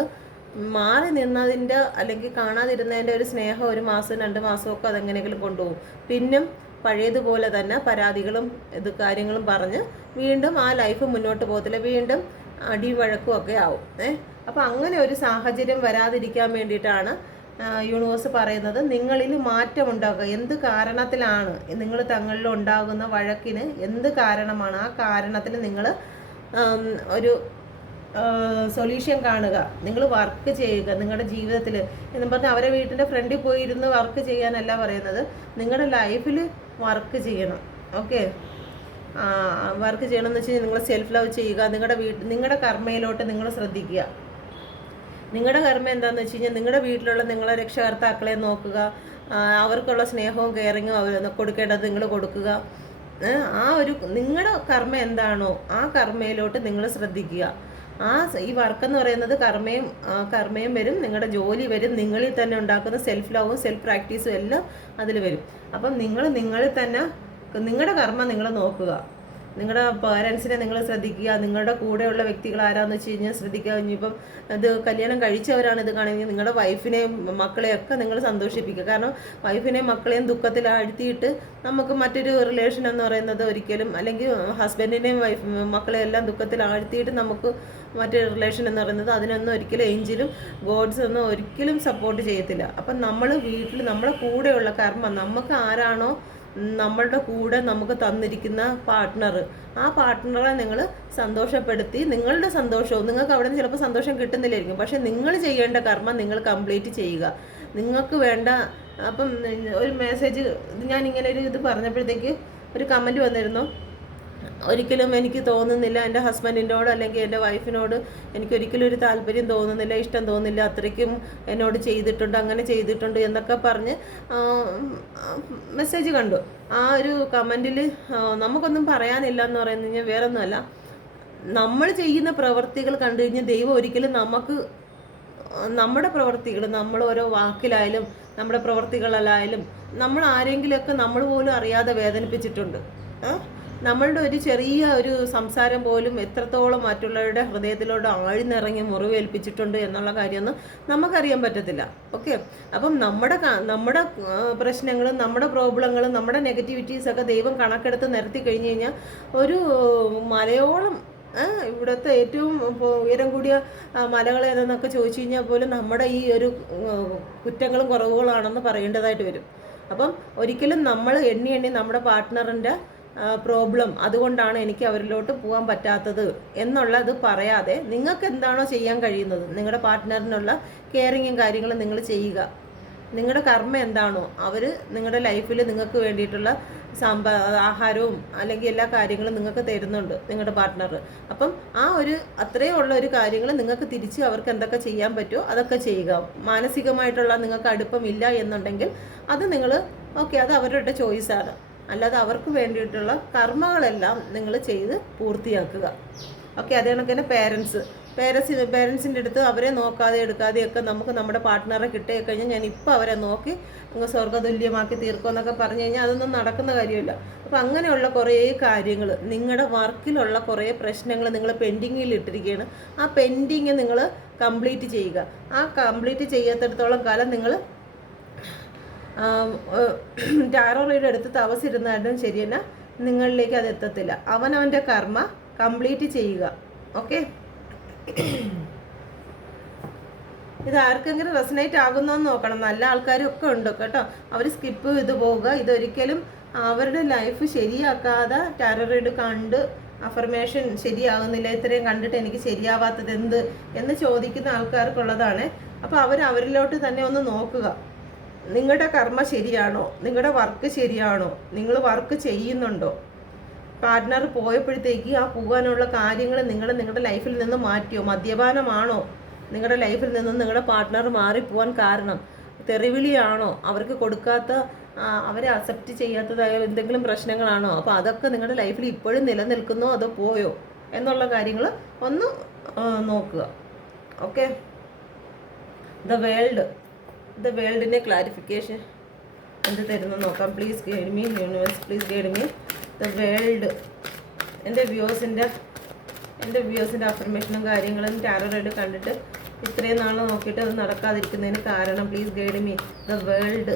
മാറി നിന്നതിൻ്റെ അല്ലെങ്കിൽ കാണാതിരുന്നതിൻ്റെ ഒരു സ്നേഹം 1 മാസം 2 മാസമൊക്കെ അതെങ്ങനെയെങ്കിലും കൊണ്ടുപോകും. പിന്നും പഴയതുപോലെ തന്നെ പരാതികളും കാര്യങ്ങളും പറഞ്ഞ് വീണ്ടും ആ ലൈഫ് മുന്നോട്ട് പോകത്തില്ല, വീണ്ടും അടിയും വഴക്കും ഒക്കെ ആവും. അപ്പോൾ അങ്ങനെ ഒരു സാഹചര്യം വരാതിരിക്കാൻ വേണ്ടിയിട്ടാണ് യൂണിവേഴ്സ് പറയുന്നത്, നിങ്ങളിൽ മാറ്റം ഉണ്ടാക്കുക. എന്ത് കാരണത്തിലാണ് നിങ്ങൾ തങ്ങളിൽ ഉണ്ടാകുന്ന വഴക്കിന് എന്ത് കാരണമാണ്, ആ കാരണത്തിൽ നിങ്ങൾ ഒരു സൊല്യൂഷൻ കാണുക. നിങ്ങൾ വർക്ക് ചെയ്യുക നിങ്ങളുടെ ജീവിതത്തിൽ എന്നും പറഞ്ഞാൽ അവരെ വീട്ടിൻ്റെ ഫ്രണ്ടിൽ പോയി ഇരുന്ന് വർക്ക് ചെയ്യാനല്ല പറയുന്നത്, നിങ്ങളുടെ ലൈഫിൽ വർക്ക് ചെയ്യണം. ഓക്കെ, വർക്ക് ചെയ്യണമെന്ന് വെച്ച് കഴിഞ്ഞാൽ നിങ്ങൾ സെൽഫ് ലവ് ചെയ്യുക. നിങ്ങളുടെ കർമ്മയിലോട്ട് നിങ്ങൾ ശ്രദ്ധിക്കുക. നിങ്ങളുടെ കർമ്മം എന്താണെന്ന് വെച്ച് കഴിഞ്ഞാൽ നിങ്ങളുടെ വീട്ടിലുള്ള നിങ്ങളെ രക്ഷകർത്താക്കളെ നോക്കുക, അവർക്കുള്ള സ്നേഹവും കെയറിങ്ങും അവർ കൊടുക്കേണ്ടത് നിങ്ങൾ കൊടുക്കുക. നിങ്ങളുടെ കർമ്മം എന്താണോ ആ കർമ്മയിലോട്ട് നിങ്ങൾ ശ്രദ്ധിക്കുക. ഈ വർക്കെന്ന് പറയുന്നത് കർമ്മയും വരും, നിങ്ങളുടെ ജോലി വരും, നിങ്ങളിൽ തന്നെ ഉണ്ടാക്കുന്ന സെൽഫ് ലവും സെൽഫ് പ്രാക്ടീസും എല്ലാം അതിൽ വരും. അപ്പം നിങ്ങളിൽ തന്നെ നിങ്ങളുടെ കർമ്മം നിങ്ങൾ നോക്കുക. നിങ്ങളുടെ പേരൻസിനെ നിങ്ങൾ ശ്രദ്ധിക്കുക. നിങ്ങളുടെ കൂടെയുള്ള വ്യക്തികൾ ആരാന്ന് വെച്ച് കഴിഞ്ഞാൽ ശ്രദ്ധിക്കുക. ഇനിയിപ്പം ഇത് കല്യാണം കഴിച്ചവരാണ് ഇത് കാണുമെങ്കിൽ നിങ്ങളുടെ വൈഫിനെയും മക്കളെയൊക്കെ നിങ്ങൾ സന്തോഷിപ്പിക്കുക. കാരണം വൈഫിനെയും മക്കളെയും ദുഃഖത്തിൽ ആഴ്ത്തിയിട്ട് നമുക്ക് മറ്റൊരു റിലേഷൻ എന്ന് പറയുന്നത് ഒരിക്കലും, അല്ലെങ്കിൽ ഹസ്ബൻഡിനെയും മക്കളെയും എല്ലാം ദുഃഖത്തിൽ ആഴ്ത്തിയിട്ട് നമുക്ക് മറ്റൊരു റിലേഷൻ എന്ന് പറയുന്നത് അതിനൊന്നും ഒരിക്കലും ഏഞ്ചലും ഗോഡ്സ് ഒന്നും ഒരിക്കലും സപ്പോർട്ട് ചെയ്യത്തില്ല. അപ്പം നമ്മൾ വീട്ടിൽ നമ്മുടെ കൂടെയുള്ള കർമ്മം, നമുക്ക് ആരാണോ നമ്മളുടെ കൂടെ നമുക്ക് തന്നിരിക്കുന്ന പാർട്ട്ണർ, ആ പാർട്ട്ണറെ നിങ്ങൾ സന്തോഷപ്പെടുത്തി നിങ്ങളുടെ സന്തോഷവും, നിങ്ങൾക്ക് അവിടെ നിന്ന് ചിലപ്പോൾ സന്തോഷം കിട്ടുന്നില്ലായിരിക്കും, പക്ഷെ നിങ്ങൾ ചെയ്യേണ്ട കർമ്മം നിങ്ങൾ കംപ്ലീറ്റ് ചെയ്യുക. നിങ്ങൾക്ക് വേണ്ട. അപ്പം ഒരു മെസ്സേജ് ഞാൻ ഇങ്ങനെ ഇത് പറഞ്ഞപ്പോഴത്തേക്ക് ഒരു കമൻറ്റ് വന്നിരുന്നു, ഒരിക്കലും എനിക്ക് തോന്നുന്നില്ല എൻ്റെ ഹസ്ബൻഡിനോട് അല്ലെങ്കിൽ എൻ്റെ വൈഫിനോട് എനിക്കൊരിക്കലും ഒരു താല്പര്യം തോന്നുന്നില്ല, ഇഷ്ടം തോന്നുന്നില്ല, അത്രയ്ക്കും എന്നോട് അങ്ങനെ ചെയ്തിട്ടുണ്ട് എന്നൊക്കെ പറഞ്ഞ് മെസ്സേജ് കണ്ടു. ആ ഒരു കമൻറ്റിൽ നമുക്കൊന്നും പറയാനില്ല എന്ന് പറയുന്നത് കഴിഞ്ഞാൽ വേറെ ഒന്നുമല്ല, നമ്മൾ ചെയ്യുന്ന പ്രവൃത്തികൾ കണ്ടു കഴിഞ്ഞാൽ ദൈവം ഒരിക്കലും നമ്മുടെ പ്രവൃത്തികൾ, നമ്മൾ ഓരോ വാക്കിലായാലും നമ്മുടെ പ്രവൃത്തികളായാലും നമ്മൾ ആരെങ്കിലുമൊക്കെ നമ്മൾ പോലും അറിയാതെ വേദനിപ്പിച്ചിട്ടുണ്ട്. നമ്മളുടെ ഒരു ചെറിയ ഒരു സംസാരം പോലും എത്രത്തോളം മറ്റുള്ളവരുടെ ഹൃദയത്തിലോട്ട് ആഴ്ന്നിറങ്ങി മുറിവേൽപ്പിച്ചിട്ടുണ്ട് എന്നുള്ള കാര്യമൊന്നും നമുക്കറിയാൻ പറ്റത്തില്ല. ഓക്കെ, അപ്പം നമ്മുടെ പ്രശ്നങ്ങളും നമ്മുടെ പ്രോബ്ലങ്ങളും നമ്മുടെ നെഗറ്റിവിറ്റീസൊക്കെ ദൈവം കണക്കെടുത്ത് നിരത്തി കഴിഞ്ഞ് കഴിഞ്ഞാൽ ഒരു മലയോളം ഇവിടുത്തെ ഏറ്റവും ഉയരം കൂടിയ മലകൾ ഏതെന്നൊക്കെ ചോദിച്ചു കഴിഞ്ഞാൽ പോലും നമ്മുടെ ഈ ഒരു കുറ്റങ്ങളും കുറവുകളാണെന്ന് പറയേണ്ടതായിട്ട് വരും. അപ്പം ഒരിക്കലും നമ്മൾ എണ്ണി നമ്മുടെ പാർട്ട്ണറിൻ്റെ പ്രോബ്ലം അതുകൊണ്ടാണ് എനിക്ക് അവരിലോട്ട് പോകാൻ പറ്റാത്തത് എന്നുള്ളത് പറയാതെ നിങ്ങൾക്ക് എന്താണോ ചെയ്യാൻ കഴിയുന്നത്, നിങ്ങളുടെ പാർട്ട്ണറിനുള്ള കെയറിങ്ങും കാര്യങ്ങളും നിങ്ങൾ ചെയ്യുക. നിങ്ങളുടെ കർമ്മം എന്താണോ നിങ്ങളുടെ ലൈഫിൽ നിങ്ങൾക്ക് വേണ്ടിയിട്ടുള്ള ആഹാരവും അല്ലെങ്കിൽ എല്ലാ കാര്യങ്ങളും നിങ്ങൾക്ക് തരുന്നുണ്ട് നിങ്ങളുടെ പാർട്ട്ണർ. അപ്പം അത്രയേ ഉള്ള ഒരു കാര്യങ്ങൾ നിങ്ങൾക്ക് തിരിച്ച് അവർക്ക് എന്തൊക്കെ ചെയ്യാൻ പറ്റുമോ അതൊക്കെ ചെയ്യുക. മാനസികമായിട്ടുള്ള നിങ്ങൾക്ക് അടുപ്പമില്ല എന്നുണ്ടെങ്കിൽ അത് നിങ്ങൾ അത് അവരുടെ ചോയ്സാണ്. അല്ലാതെ അവർക്ക് വേണ്ടിയിട്ടുള്ള കർമ്മങ്ങളെല്ലാം നിങ്ങൾ ചെയ്ത് പൂർത്തിയാക്കുക. ഓക്കെ, അതേ കണക്ക് തന്നെ പേരൻസിൻ്റെ അടുത്ത് അവരെ നോക്കാതെ എടുക്കാതെയൊക്കെ നമുക്ക് നമ്മുടെ പാർട്ട്ണറെ കിട്ടിക്കഴിഞ്ഞാൽ ഞാൻ ഇപ്പോൾ അവരെ നോക്കി അങ്ങ് സ്വർഗ്ഗതുല്യമാക്കി തീർക്കുമെന്നൊക്കെ പറഞ്ഞു കഴിഞ്ഞാൽ അതൊന്നും നടക്കുന്ന കാര്യമില്ല. അപ്പോൾ അങ്ങനെയുള്ള കുറേ കാര്യങ്ങൾ, നിങ്ങളുടെ വർക്കിലുള്ള കുറേ പ്രശ്നങ്ങൾ നിങ്ങൾ പെൻഡിങ്ങിൽ ഇട്ടിരിക്കുകയാണ്. ആ പെൻഡിങ് നിങ്ങൾ കംപ്ലീറ്റ് ചെയ്യുക. ആ കംപ്ലീറ്റ് ചെയ്യാത്തിടത്തോളം കാലം നിങ്ങൾ ടാരോ റീഡർ എടുത്ത് തപസ്സിരുന്നാലും ശരിയല്ല, നിങ്ങളിലേക്ക് അത് എത്തത്തില്ല. അവനവൻ്റെ കർമ്മ കംപ്ലീറ്റ് ചെയ്യുക. ഓക്കെ, ഇത് ആർക്കെങ്കിലും റെസനേറ്റ് ആകുന്നോന്ന് നോക്കണം. നല്ല ആൾക്കാരും ഒക്കെ ഉണ്ട് കേട്ടോ, അവർ സ്കിപ്പ് ചെയ്ത് പോവുക. ഇതൊരിക്കലും അവരുടെ ലൈഫ് ശരിയാക്കാതെ ടാരോ റീഡ് കണ്ട് അഫർമേഷൻ ശരിയാകുന്നില്ല, ഇത്രയും കണ്ടിട്ട് എനിക്ക് ശരിയാവാത്തത് എന്ത് എന്ന് ചോദിക്കുന്ന ആൾക്കാർക്കുള്ളതാണ്. അപ്പോൾ അവരിലോട്ട് തന്നെ ഒന്ന് നോക്കുക. നിങ്ങളുടെ കർമ്മ ശരിയാണോ? നിങ്ങളുടെ വർക്ക് ശരിയാണോ? നിങ്ങൾ വർക്ക് ചെയ്യുന്നുണ്ടോ? പാർട്ട്ണർ പോയപ്പോഴത്തേക്ക് ആ പോകാനുള്ള കാര്യങ്ങൾ നിങ്ങളുടെ ലൈഫിൽ നിന്ന് മാറ്റിയോ? മദ്യപാനമാണോ നിങ്ങളുടെ ലൈഫിൽ നിന്ന് നിങ്ങളുടെ പാർട്ട്ണർ മാറിപ്പോവാൻ കാരണം? തെറിവിളിയാണോ? അവർക്ക് കൊടുക്കാത്ത, അവരെ അക്സെപ്റ്റ് ചെയ്യാത്തതായ എന്തെങ്കിലും പ്രശ്നങ്ങളാണോ? അപ്പോൾ അതൊക്കെ നിങ്ങളുടെ ലൈഫിൽ ഇപ്പോഴും നിലനിൽക്കുന്നോ അതോ പോയോ എന്നുള്ള കാര്യങ്ങൾ ഒന്ന് നോക്കുക. ഓക്കെ, ദ വേൾഡിൻ്റെ ക്ലാരിഫിക്കേഷൻ എന്ത് തരുന്നു നോക്കാം. Please guide me universe, please guide me the world. എൻ്റെ വ്യൂസിൻ്റെ അഫർമേഷനും കാര്യങ്ങളും ടാരോ റീഡ് കണ്ടിട്ട് ഇത്രയും നാൾ നോക്കിയിട്ട് അത് നടക്കാതിരിക്കുന്നതിന് കാരണം please guide me the world.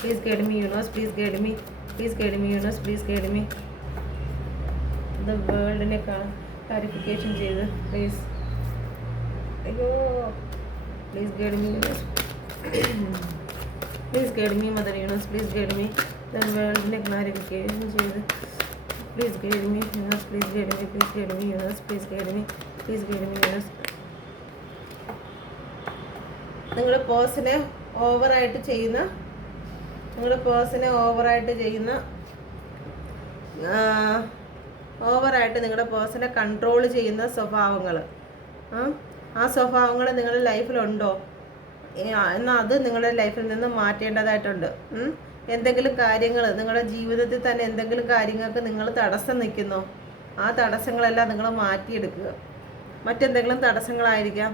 Please guide me universe, please guide me, please guide me universe, please guide me the വേൾഡിനെ ക്ലാരിഫിക്കേഷൻ ചെയ്ത് പ്ലീസ്. അയ്യോ, please guide me universe, please guide me mother universe, please guide me the വേൾഡിനെ clarification ചെയ്ത് please guide me universe, please guide me, please guide me universe, please guide me, please guide me universe. നിങ്ങളുടെ പേഴ്സണെ ഓവറായിട്ട് ചെയ്യുന്ന നിങ്ങളുടെ പേഴ്സണെ control ചെയ്യുന്ന സ്വഭാവങ്ങൾ, ആ സ്വഭാവങ്ങൾ നിങ്ങളുടെ ലൈഫിലുണ്ടോ? എന്നാൽ അത് നിങ്ങളുടെ ലൈഫിൽ നിന്ന് മാറ്റേണ്ടതായിട്ടുണ്ട്. എന്തെങ്കിലും കാര്യങ്ങൾ നിങ്ങളുടെ ജീവിതത്തിൽ തന്നെ എന്തെങ്കിലും കാര്യങ്ങൾക്ക് നിങ്ങൾ തടസ്സം നിൽക്കുന്നോ? ആ തടസ്സങ്ങളെല്ലാം നിങ്ങൾ മാറ്റിയെടുക്കുക. മറ്റെന്തെങ്കിലും തടസ്സങ്ങളായിരിക്കാം.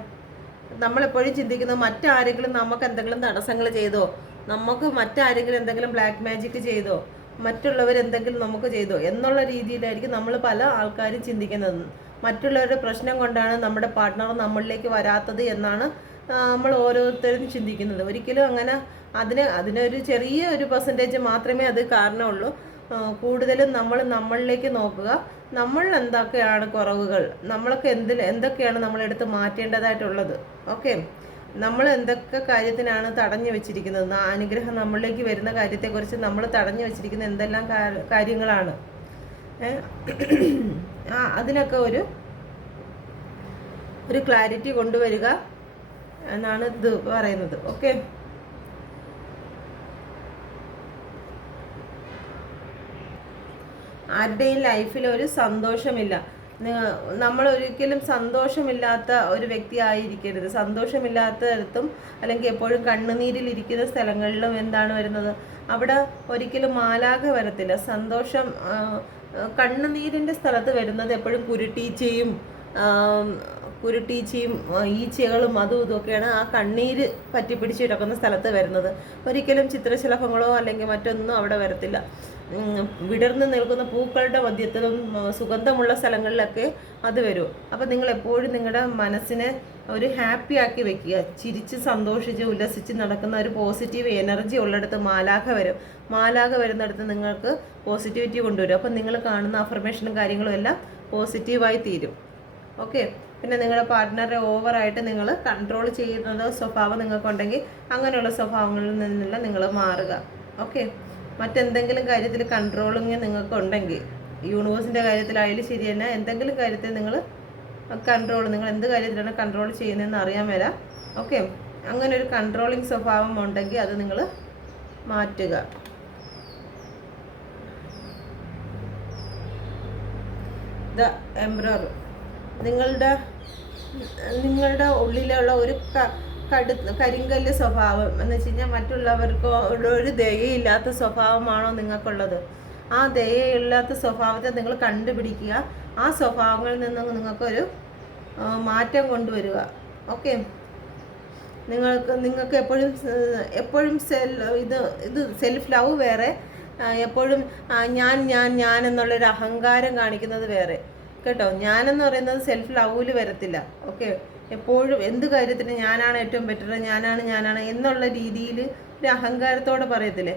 നമ്മളെപ്പോഴും ചിന്തിക്കുന്നത് മറ്റാരെങ്കിലും നമുക്ക് എന്തെങ്കിലും തടസ്സങ്ങൾ ചെയ്തോ, നമുക്ക് മറ്റാരെങ്കിലും എന്തെങ്കിലും ബ്ലാക്ക് മാജിക് ചെയ്തോ, മറ്റുള്ളവരെന്തെങ്കിലും നമുക്ക് ചെയ്തോ എന്നുള്ള രീതിയിലായിരിക്കും നമ്മൾ പല ആൾക്കാരും ചിന്തിക്കുന്നത്. മറ്റുള്ളവരുടെ പ്രശ്നം കൊണ്ടാണ് നമ്മുടെ പാർട്ട്ണർ നമ്മളിലേക്ക് വരാത്തത് എന്നാണ് നമ്മൾ ഓരോരുത്തരും ചിന്തിക്കുന്നത്. ഒരിക്കലും അങ്ങനെ അതിനൊരു ചെറിയ ഒരു പെർസെൻറ്റേജ് മാത്രമേ അത് കാരണമുള്ളൂ. കൂടുതലും നമ്മളിലേക്ക് നോക്കുക. നമ്മൾ എന്തൊക്കെയാണ് കുറവുകൾ, നമ്മളൊക്കെ എന്തൊക്കെയാണ് നമ്മളെടുത്ത് മാറ്റേണ്ടതായിട്ടുള്ളത്. ഓക്കെ, നമ്മൾ എന്തൊക്കെ കാര്യത്തിനാണ് തടഞ്ഞു വെച്ചിരിക്കുന്നത്, അനുഗ്രഹം നമ്മളിലേക്ക് വരുന്ന കാര്യത്തെക്കുറിച്ച് നമ്മൾ തടഞ്ഞു വെച്ചിരിക്കുന്ന എന്തെല്ലാം കാര്യങ്ങളാണ്, അതിനൊക്കെ ഒരു ക്ലാരിറ്റി കൊണ്ടുവരിക എന്നാണ് ഇത് പറയുന്നത്. ഓക്കെ, ആരുടെയും ലൈഫിൽ ഒരു സന്തോഷമില്ല. നമ്മൾ ഒരിക്കലും സന്തോഷമില്ലാത്ത ഒരു വ്യക്തി ആയിരിക്കരുത്. സന്തോഷമില്ലാത്തടത്തും അല്ലെങ്കിൽ എപ്പോഴും കണ്ണുനീരിലിരിക്കുന്ന സ്ഥലങ്ങളിലും എന്താണ് വരുന്നത്? അവിടെ ഒരിക്കലും മാലാഖ വരത്തില്ല. സന്തോഷം കണ്ണുനീരിൻ്റെ സ്ഥലത്ത് വരുന്നത് എപ്പോഴും കുരുട്ടീച്ചയും ഈച്ചകളും അതും ഇതൊക്കെയാണ് ആ കണ്ണീര് പറ്റിപ്പിടിച്ച് കിടക്കുന്ന സ്ഥലത്ത് വരുന്നത്. ഒരിക്കലും ചിത്രശലഭങ്ങളോ അല്ലെങ്കിൽ മറ്റൊന്നും അവിടെ വരത്തില്ല. വിടർന്ന് നിൽക്കുന്ന പൂക്കളുടെ മധ്യത്തിലും സുഗന്ധമുള്ള സ്ഥലങ്ങളിലൊക്കെ അത് വരും. അപ്പോൾ നിങ്ങൾ എപ്പോഴും നിങ്ങളുടെ മനസ്സിനെ ഒരു ഹാപ്പി ആക്കി വെക്കുക. ചിരിച്ച് സന്തോഷിച്ച് ഉല്ലസിച്ച് നടക്കുന്ന ഒരു പോസിറ്റീവ് എനർജി ഉള്ളിടത്ത് മാലാഖ വരും. മാലാഖ വരുന്നിടത്ത് നിങ്ങൾക്ക് പോസിറ്റിവിറ്റി കൊണ്ടുവരും. അപ്പം നിങ്ങൾ കാണുന്ന അഫർമേഷനും കാര്യങ്ങളും എല്ലാം പോസിറ്റീവായി തീരും. ഓക്കെ, പിന്നെ നിങ്ങളുടെ പാർട്ട്ണറെ ഓവറായിട്ട് നിങ്ങൾ കൺട്രോൾ ചെയ്യുന്നത് സ്വഭാവം നിങ്ങൾക്കുണ്ടെങ്കിൽ അങ്ങനെയുള്ള സ്വഭാവങ്ങളിൽ നിന്നെല്ലാം നിങ്ങൾ മാറുക. ഓക്കെ, മറ്റെന്തെങ്കിലും കാര്യത്തിൽ കൺട്രോളിങ് നിങ്ങൾക്കുണ്ടെങ്കിൽ, യൂണിവേഴ്സിൻ്റെ കാര്യത്തിലായാലും ശരി തന്നെ, എന്തെങ്കിലും കാര്യത്തിൽ നിങ്ങൾ എന്ത് കാര്യത്തിലാണ് കൺട്രോൾ ചെയ്യുന്നതെന്ന് അറിയാൻ വരാം. ഓക്കെ, അങ്ങനെ ഒരു കൺട്രോളിങ് സ്വഭാവം ഉണ്ടെങ്കിൽ അത് നിങ്ങൾ മാറ്റുക. ദ എംപറർ, നിങ്ങളുടെ ഉള്ളിലുള്ള ഒരു കരിങ്കല്ല് സ്വഭാവം എന്ന് വെച്ച് കഴിഞ്ഞാൽ മറ്റുള്ളവർക്ക് ഒരു ദയയില്ലാത്ത സ്വഭാവമാണോ നിങ്ങൾക്കുള്ളത്? ആ ദയയില്ലാത്ത സ്വഭാവത്തെ നിങ്ങൾ കണ്ടുപിടിക്കുക. ആ സ്വഭാവങ്ങളിൽ നിന്ന് നിങ്ങൾക്കൊരു മാറ്റം കൊണ്ടുവരിക. ഓക്കെ, നിങ്ങൾക്ക് എപ്പോഴും ഇത് സെൽഫ് ലവ് വേറെ, എപ്പോഴും ഞാൻ എന്നുള്ളൊരു അഹങ്കാരം കാണിക്കുന്നത് വേറെ കേട്ടോ. ഞാനെന്ന് പറയുന്നത് സെൽഫ് ലവിൽ വരത്തില്ല. ഓക്കെ, എപ്പോഴും എന്ത് കാര്യത്തിന് ഞാനാണ് ഏറ്റവും ബെറ്റർ, ഞാനാണ് എന്നുള്ള രീതിയിൽ ഒരു അഹങ്കാരത്തോടെ പറയത്തില്ലേ,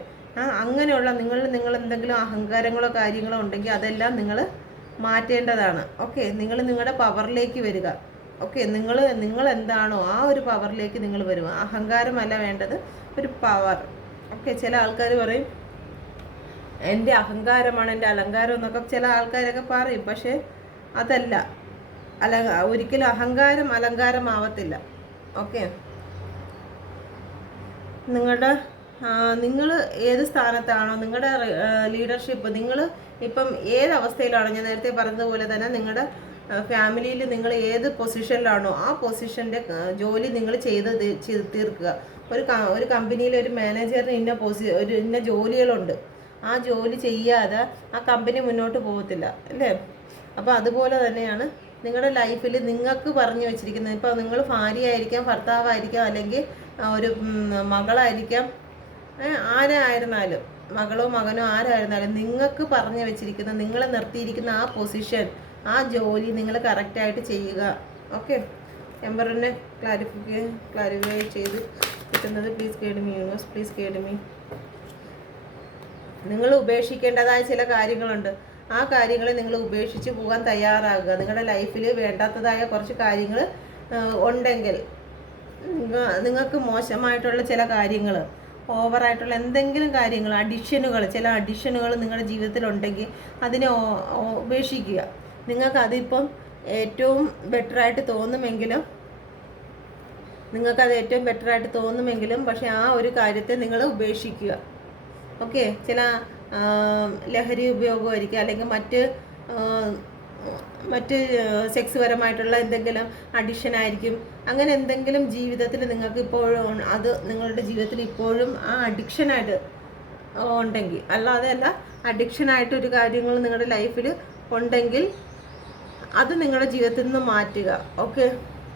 അങ്ങനെയുള്ള നിങ്ങൾ എന്തെങ്കിലും അഹങ്കാരങ്ങളോ കാര്യങ്ങളോ ഉണ്ടെങ്കിൽ അതെല്ലാം നിങ്ങൾ മാറ്റേണ്ടതാണ്. ഓക്കെ, നിങ്ങൾ നിങ്ങളുടെ പവറിലേക്ക് വരിക. ഓക്കെ, നിങ്ങൾ എന്താണോ ആ ഒരു പവറിലേക്ക് നിങ്ങൾ വരിക. അഹങ്കാരമല്ല വേണ്ടത്, ഒരു പവർ. ഓക്കെ, ചില ആൾക്കാർ പറയും എൻ്റെ അഹങ്കാരമാണ് എൻ്റെ അലങ്കാരം എന്നൊക്കെ ചില ആൾക്കാരൊക്കെ പറയും. പക്ഷേ അതല്ല, ഒരിക്കലും അഹങ്കാരം അലങ്കാരമാവത്തില്ല. ഓക്കെ, നിങ്ങൾ ഏത് സ്ഥാനത്താണോ, നിങ്ങളുടെ ലീഡർഷിപ്പ്, നിങ്ങൾ ഇപ്പം ഏതവസ്ഥയിലാണോ, ഞാൻ നേരത്തെ പറഞ്ഞതുപോലെ തന്നെ നിങ്ങളുടെ ഫാമിലിയിൽ നിങ്ങൾ ഏത് പൊസിഷനിലാണോ ആ പൊസിഷൻ്റെ ജോലി നിങ്ങൾ ചെയ്ത് തീർക്കുക. ഒരു കമ്പനിയിൽ ഒരു മാനേജറിന് ഇന്ന ജോലികളുണ്ട്, ആ ജോലി ചെയ്യാതെ ആ കമ്പനി മുന്നോട്ട് പോകത്തില്ല അല്ലേ. അപ്പോൾ അതുപോലെ തന്നെയാണ് നിങ്ങളുടെ ലൈഫിൽ നിങ്ങൾക്ക് പറഞ്ഞു വെച്ചിരിക്കുന്നത്. ഇപ്പോൾ നിങ്ങൾ ഭാര്യയായിരിക്കാം, ഭർത്താവായിരിക്കാം, അല്ലെങ്കിൽ ഒരു മകളായിരിക്കാം, ആരായിരുന്നാലും, മകളോ മകനോ ആരായിരുന്നാലും, നിങ്ങൾക്ക് പറഞ്ഞു വെച്ചിരിക്കുന്ന, നിങ്ങളെ നിർത്തിയിരിക്കുന്ന ആ പൊസിഷൻ, ആ ജോലി നിങ്ങൾ കറക്റ്റായിട്ട് ചെയ്യുക. ഓക്കെ, എംബറിനെ ക്ലാരിഫൈ ചെയ്ത് കിട്ടുന്നത് please guide me universe, please guide me. നിങ്ങൾ ഉപേക്ഷിക്കേണ്ടതായ ചില കാര്യങ്ങളുണ്ട്, ആ കാര്യങ്ങളെ നിങ്ങൾ ഉപേക്ഷിച്ച് പോകാൻ തയ്യാറാകുക. നിങ്ങളുടെ ലൈഫിൽ വേണ്ടാത്തതായ കുറച്ച് കാര്യങ്ങൾ ഉണ്ടെങ്കിൽ, നിങ്ങൾക്ക് മോശമായിട്ടുള്ള ചില കാര്യങ്ങൾ, ഓവറായിട്ടുള്ള എന്തെങ്കിലും കാര്യങ്ങൾ, ചില അഡിക്ഷനുകൾ നിങ്ങളുടെ ജീവിതത്തിലുണ്ടെങ്കിൽ അതിനെ ഉപേക്ഷിക്കുക. നിങ്ങൾക്ക് അതിപ്പം ഏറ്റവും ബെറ്ററായിട്ട് തോന്നുമെങ്കിലും പക്ഷേ ആ ഒരു കാര്യത്തെ നിങ്ങൾ ഉപേക്ഷിക്കുക. ഓക്കെ, ചില ലഹരി ഉപയോഗമായിരിക്കും, അല്ലെങ്കിൽ മറ്റ് സെക്സ് പരമായിട്ടുള്ള എന്തെങ്കിലും അഡിക്ഷൻ ആയിരിക്കും. അങ്ങനെ എന്തെങ്കിലും ജീവിതത്തിൽ നിങ്ങൾക്ക് ഇപ്പോഴും നിങ്ങളുടെ ജീവിതത്തിൽ ഇപ്പോഴും ആ അഡിക്ഷനായിട്ട് ഉണ്ടെങ്കിൽ, അല്ലാതെ അഡിക്ഷനായിട്ടൊരു കാര്യങ്ങൾ നിങ്ങളുടെ ലൈഫിൽ ഉണ്ടെങ്കിൽ അത് നിങ്ങളുടെ ജീവിതത്തിൽ നിന്ന് മാറ്റുക. ഓക്കെ,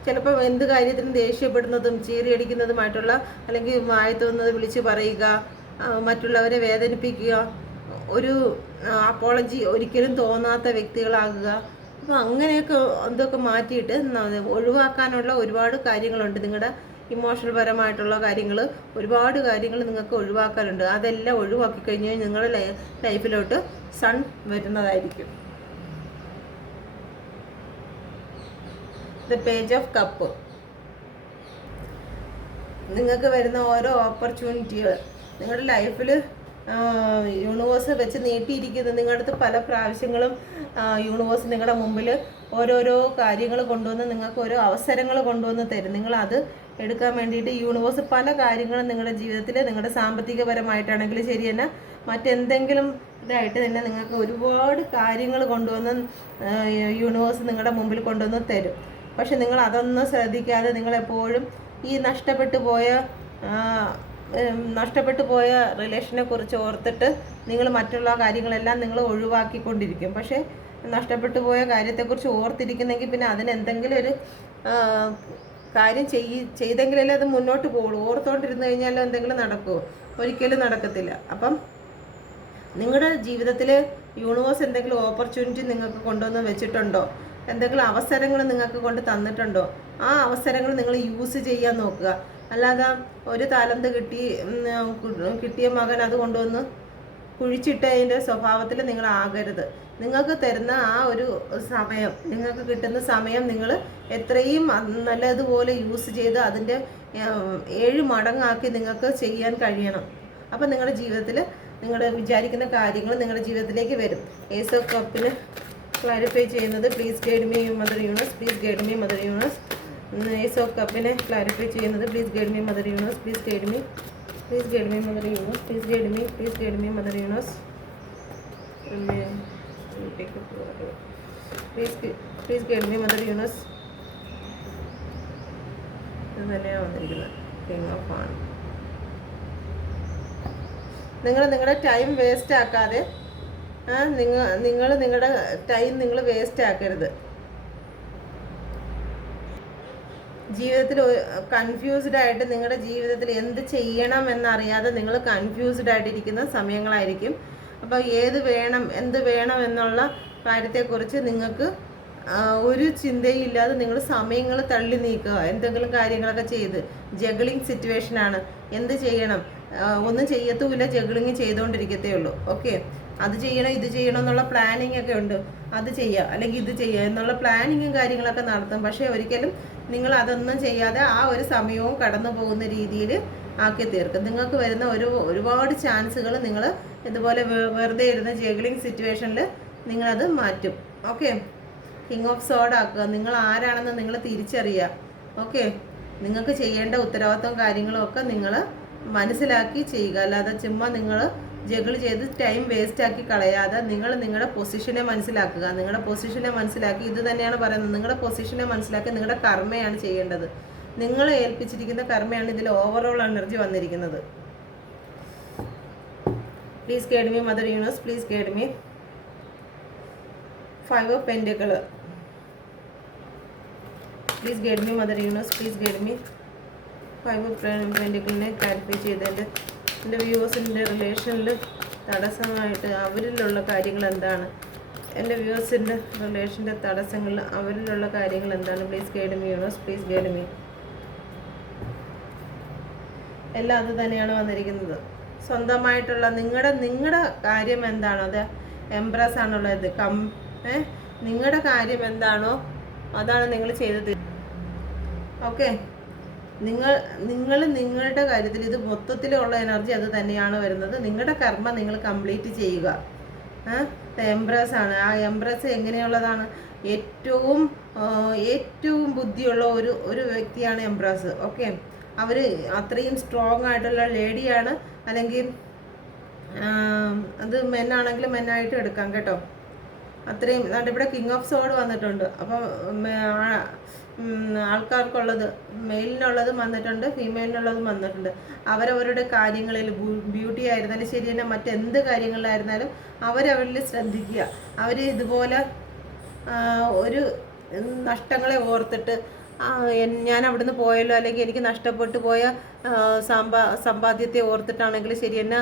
ചിലപ്പോൾ എന്ത് കാര്യത്തിനും ദേഷ്യപ്പെടുന്നതും ചീറിയടിക്കുന്നതുമായിട്ടുള്ള, അല്ലെങ്കിൽ വായത്തോന്നുന്നത് വിളിച്ച് പറയുക, മറ്റുള്ളവരെ വേദനിപ്പിക്കുക, ഒരു അപ്പോളജി ഒരിക്കലും തോന്നാത്ത വ്യക്തികളാകുക. അപ്പോൾ അങ്ങനെയൊക്കെ എന്തൊക്കെ മാറ്റിയിട്ട് ഒഴിവാക്കാനുള്ള ഒരുപാട് കാര്യങ്ങളുണ്ട്. നിങ്ങളുടെ ഇമോഷണൽ പരമായിട്ടുള്ള ഒരുപാട് കാര്യങ്ങൾ നിങ്ങൾക്ക് ഒഴിവാക്കാനുണ്ട്. അതെല്ലാം ഒഴിവാക്കി കഴിഞ്ഞാൽ നിങ്ങളുടെ ലൈഫിലോട്ട് സൺ വരുന്നതായിരിക്കും. The page of cup. നിങ്ങൾക്ക് വരുന്ന ഓരോ ഓപ്പർച്യൂണിറ്റികൾ നിങ്ങളുടെ ലൈഫിൽ യൂണിവേഴ്സ് വെച്ച് നീട്ടിയിരിക്കുന്നത്. നിങ്ങളുടെ അടുത്ത് പല പ്രാവശ്യങ്ങളും യൂണിവേഴ്സ് നിങ്ങളുടെ മുമ്പിൽ ഓരോരോ കാര്യങ്ങൾ കൊണ്ടുവന്ന് നിങ്ങൾക്ക് ഓരോ അവസരങ്ങൾ കൊണ്ടുവന്ന് തരും. നിങ്ങളത് എടുക്കാൻ വേണ്ടിയിട്ട് യൂണിവേഴ്സ് പല കാര്യങ്ങളും നിങ്ങളുടെ ജീവിതത്തിൽ, നിങ്ങളുടെ സാമ്പത്തികപരമായിട്ടാണെങ്കിലും ശരി തന്നെ, മറ്റെന്തെങ്കിലും ഇതായിട്ട് തന്നെ നിങ്ങൾക്ക് ഒരുപാട് കാര്യങ്ങൾ കൊണ്ടുവന്ന് യൂണിവേഴ്സ് നിങ്ങളുടെ മുമ്പിൽ കൊണ്ടുവന്ന് തരും. പക്ഷെ നിങ്ങൾ അതൊന്നും ശ്രദ്ധിക്കാതെ നിങ്ങളെപ്പോഴും ഈ നഷ്ടപ്പെട്ടു പോയ റിലേഷനെ കുറിച്ച് ഓർത്തിട്ട് നിങ്ങൾ മറ്റുള്ള കാര്യങ്ങളെല്ലാം നിങ്ങൾ ഒഴിവാക്കിക്കൊണ്ടിരിക്കും. പക്ഷേ നഷ്ടപ്പെട്ടു പോയ കാര്യത്തെക്കുറിച്ച് ഓർത്തിരിക്കുന്നെങ്കിൽ പിന്നെ അതിനെന്തെങ്കിലും ഒരു കാര്യം ചെയ്തെങ്കിലല്ലേ അത് മുന്നോട്ട് പോകുള്ളൂ. ഓർത്തോണ്ടിരുന്ന് കഴിഞ്ഞാൽ എന്തെങ്കിലും നടക്കുമോ? ഒരിക്കലും നടക്കത്തില്ല. അപ്പം നിങ്ങളുടെ ജീവിതത്തിൽ യൂണിവേഴ്സ് എന്തെങ്കിലും ഓപ്പർച്യൂണിറ്റി നിങ്ങൾക്ക് കൊണ്ടുവന്ന് വെച്ചിട്ടുണ്ടോ? എന്തെങ്കിലും അവസരങ്ങൾ നിങ്ങൾക്ക് കൊണ്ട് തന്നിട്ടുണ്ടോ? ആ അവസരങ്ങൾ നിങ്ങൾ യൂസ് ചെയ്യാൻ നോക്കുക. അല്ലാതെ ഒരു താലന്ത് കിട്ടിയ മകൻ അത് കൊണ്ടുവന്ന് കുഴിച്ചിട്ടതിൻ്റെ സ്വഭാവത്തിൽ നിങ്ങൾ ആകരുത്. നിങ്ങൾക്ക് തരുന്ന ആ ഒരു സമയം, നിങ്ങൾക്ക് കിട്ടുന്ന സമയം നിങ്ങൾ എത്രയും നല്ലതുപോലെ യൂസ് ചെയ്ത് അതിൻ്റെ 7 മടങ്ങാക്കി നിങ്ങൾക്ക് ചെയ്യാൻ കഴിയണം. അപ്പം നിങ്ങളുടെ ജീവിതത്തിൽ നിങ്ങൾ വിചാരിക്കുന്ന കാര്യങ്ങൾ നിങ്ങളുടെ ജീവിതത്തിലേക്ക് വരും. ഏസ് ഓഫ് കപ്പിന് ക്ലാരിഫൈ ചെയ്യുന്നത് please guide me mother universe, please guide me mother universe. Ace of കപ്പിനെ ക്ലാരിഫൈ ചെയ്യുന്നത് please guide me mother universe, please guide me mother universe, please guide me mother universe. Please guide me mother universe. ഇത് തന്നെയാണ് വന്നിരിക്കുന്നത്, king of ആണ്. നിങ്ങളുടെ time waste ആക്കാതെ, നിങ്ങളുടെ time നിങ്ങൾ വേസ്റ്റ് ആക്കരുത്. ജീവിതത്തിൽ കൺഫ്യൂസ്ഡ് ആയിട്ട് നിങ്ങളുടെ ജീവിതത്തിൽ എന്ത് ചെയ്യണം എന്നറിയാതെ നിങ്ങൾ കൺഫ്യൂസ്ഡ് ആയിട്ടിരിക്കുന്ന സമയങ്ങളായിരിക്കും. അപ്പോൾ എന്ത് വേണം എന്നുള്ള കാര്യത്തെക്കുറിച്ച് നിങ്ങൾക്ക് ഒരു ചിന്തയും ഇല്ലാതെ നിങ്ങൾ സമയങ്ങൾ തള്ളി നീക്കുക. എന്തെങ്കിലും കാര്യങ്ങളൊക്കെ ചെയ്ത് ജഗ്ലിങ് സിറ്റുവേഷനാണ്. എന്ത് ചെയ്യണം, ഒന്നും ചെയ്യത്തുമില്ല, ജഗ്ലിങ് ചെയ്തുകൊണ്ടിരിക്കത്തേ ഉള്ളൂ. ഓക്കെ, അത് ചെയ്യണം ഇത് ചെയ്യണം എന്നുള്ള പ്ലാനിങ് ഒക്കെ ഉണ്ട്. അത് ചെയ്യുക അല്ലെങ്കിൽ ഇത് ചെയ്യുക എന്നുള്ള പ്ലാനിങ്ങും കാര്യങ്ങളൊക്കെ നടത്തും. പക്ഷേ ഒരിക്കലും നിങ്ങൾ അതൊന്നും ചെയ്യാതെ ആ ഒരു സമയവും കടന്നു പോകുന്ന രീതിയിൽ ആക്കി തീർക്കും. നിങ്ങൾക്ക് വരുന്ന ഒരുപാട് ചാൻസുകൾ നിങ്ങൾ ഇതുപോലെ വെറുതെ ഇരുന്ന ജഗ്ലിങ് സിറ്റുവേഷനിൽ നിങ്ങളത് മാറ്റും. ഓക്കെ, കിങ് ഓഫ് സോഡ് ആക്കുക. നിങ്ങൾ ആരാണെന്ന് നിങ്ങൾ തിരിച്ചറിയുക. ഓക്കെ, നിങ്ങൾക്ക് ചെയ്യേണ്ട ഉത്തരവാദിത്വം കാര്യങ്ങളും ഒക്കെ നിങ്ങൾ മനസ്സിലാക്കി ചെയ്യുക. അല്ലാതെ ചുമ്മാ നിങ്ങൾ ജഗിൾ ചെയ്ത് ടൈം വേസ്റ്റ് ആക്കി കളയാതെ നിങ്ങളുടെ പൊസിഷനെ മനസ്സിലാക്കുക. നിങ്ങളുടെ പൊസിഷനെ മനസ്സിലാക്കി, ഇത് തന്നെയാണ് പറയുന്നത്, നിങ്ങളുടെ പൊസിഷനെ മനസ്സിലാക്കി നിങ്ങളുടെ കർമ്മയാണ് ചെയ്യേണ്ടത്. നിങ്ങളെ ഏൽപ്പിച്ചിരിക്കുന്ന കർമ്മയാണ് ഇതിൽ ഓവറോൾ എനർജി വന്നിരിക്കുന്നത്. Please guide me mother universe, please guide me. 5 of Pentacles. Please guide me mother universe, please guide me. 5 of Pentacles clarify ചെയ്ത് എൻ്റെ വ്യൂവേഴ്സിൻ്റെ റിലേഷനിൽ തടസ്സമായിട്ട് അവരിലുള്ള കാര്യങ്ങൾ എന്താണ്, എൻ്റെ വ്യൂവേഴ്സിൻ്റെ റിലേഷൻ്റെ തടസ്സങ്ങളിൽ അവരിലുള്ള കാര്യങ്ങൾ എന്താണ്. Please guide me universe, please guide me. എല്ലാം അത് തന്നെയാണ് വന്നിരിക്കുന്നത്. സ്വന്തമായിട്ടുള്ള നിങ്ങളുടെ കാര്യം എന്താണോ അത് എംബ്രസ് ആണുള്ളത്. നിങ്ങളുടെ കാര്യം എന്താണോ അതാണ് നിങ്ങൾ ചെയ്തത്. ഓക്കെ, നിങ്ങളുടെ കാര്യത്തിൽ ഇത് മൊത്തത്തിലുള്ള എനർജി അത് തന്നെയാണ് വരുന്നത്. നിങ്ങളുടെ കർമ്മ നിങ്ങൾ കംപ്ലീറ്റ് ചെയ്യുക. എംബ്രസ് ആണ്. ആ എംബ്രസ് എങ്ങനെയുള്ളതാണ്? ഏറ്റവും ബുദ്ധിയുള്ള ഒരു വ്യക്തിയാണ് എംബ്രസ്. ഓക്കെ, അവർ അത്രയും സ്ട്രോങ് ആയിട്ടുള്ള ലേഡിയാണ്. അല്ലെങ്കിൽ അത് മെന്നാണെങ്കിലും മെന്നായിട്ട് എടുക്കാം കേട്ടോ. അത്രയും ഇവിടെ കിങ് ഓഫ് സോഡ് വന്നിട്ടുണ്ട്. അപ്പോൾ ആൾക്കാർക്കുള്ളത് മെയിലിനുള്ളതും വന്നിട്ടുണ്ട്, ഫീമെയിലിനുള്ളതും വന്നിട്ടുണ്ട്. അവരവരുടെ കാര്യങ്ങളിൽ ബ്യൂട്ടി ആയിരുന്നാലും ശരി തന്നെ മറ്റെന്ത് കാര്യങ്ങളിലായിരുന്നാലും അവരവരിൽ ശ്രദ്ധിക്കുക. അവർ ഇതുപോലെ ഒരു നഷ്ടങ്ങളെ ഓർത്തിട്ട് ഞാൻ അവിടുന്ന് പോയല്ലോ, അല്ലെങ്കിൽ എനിക്ക് നഷ്ടപ്പെട്ടു പോയ സമ്പാദ്യത്തെ ഓർത്തിട്ടാണെങ്കിൽ ശരി തന്നെ,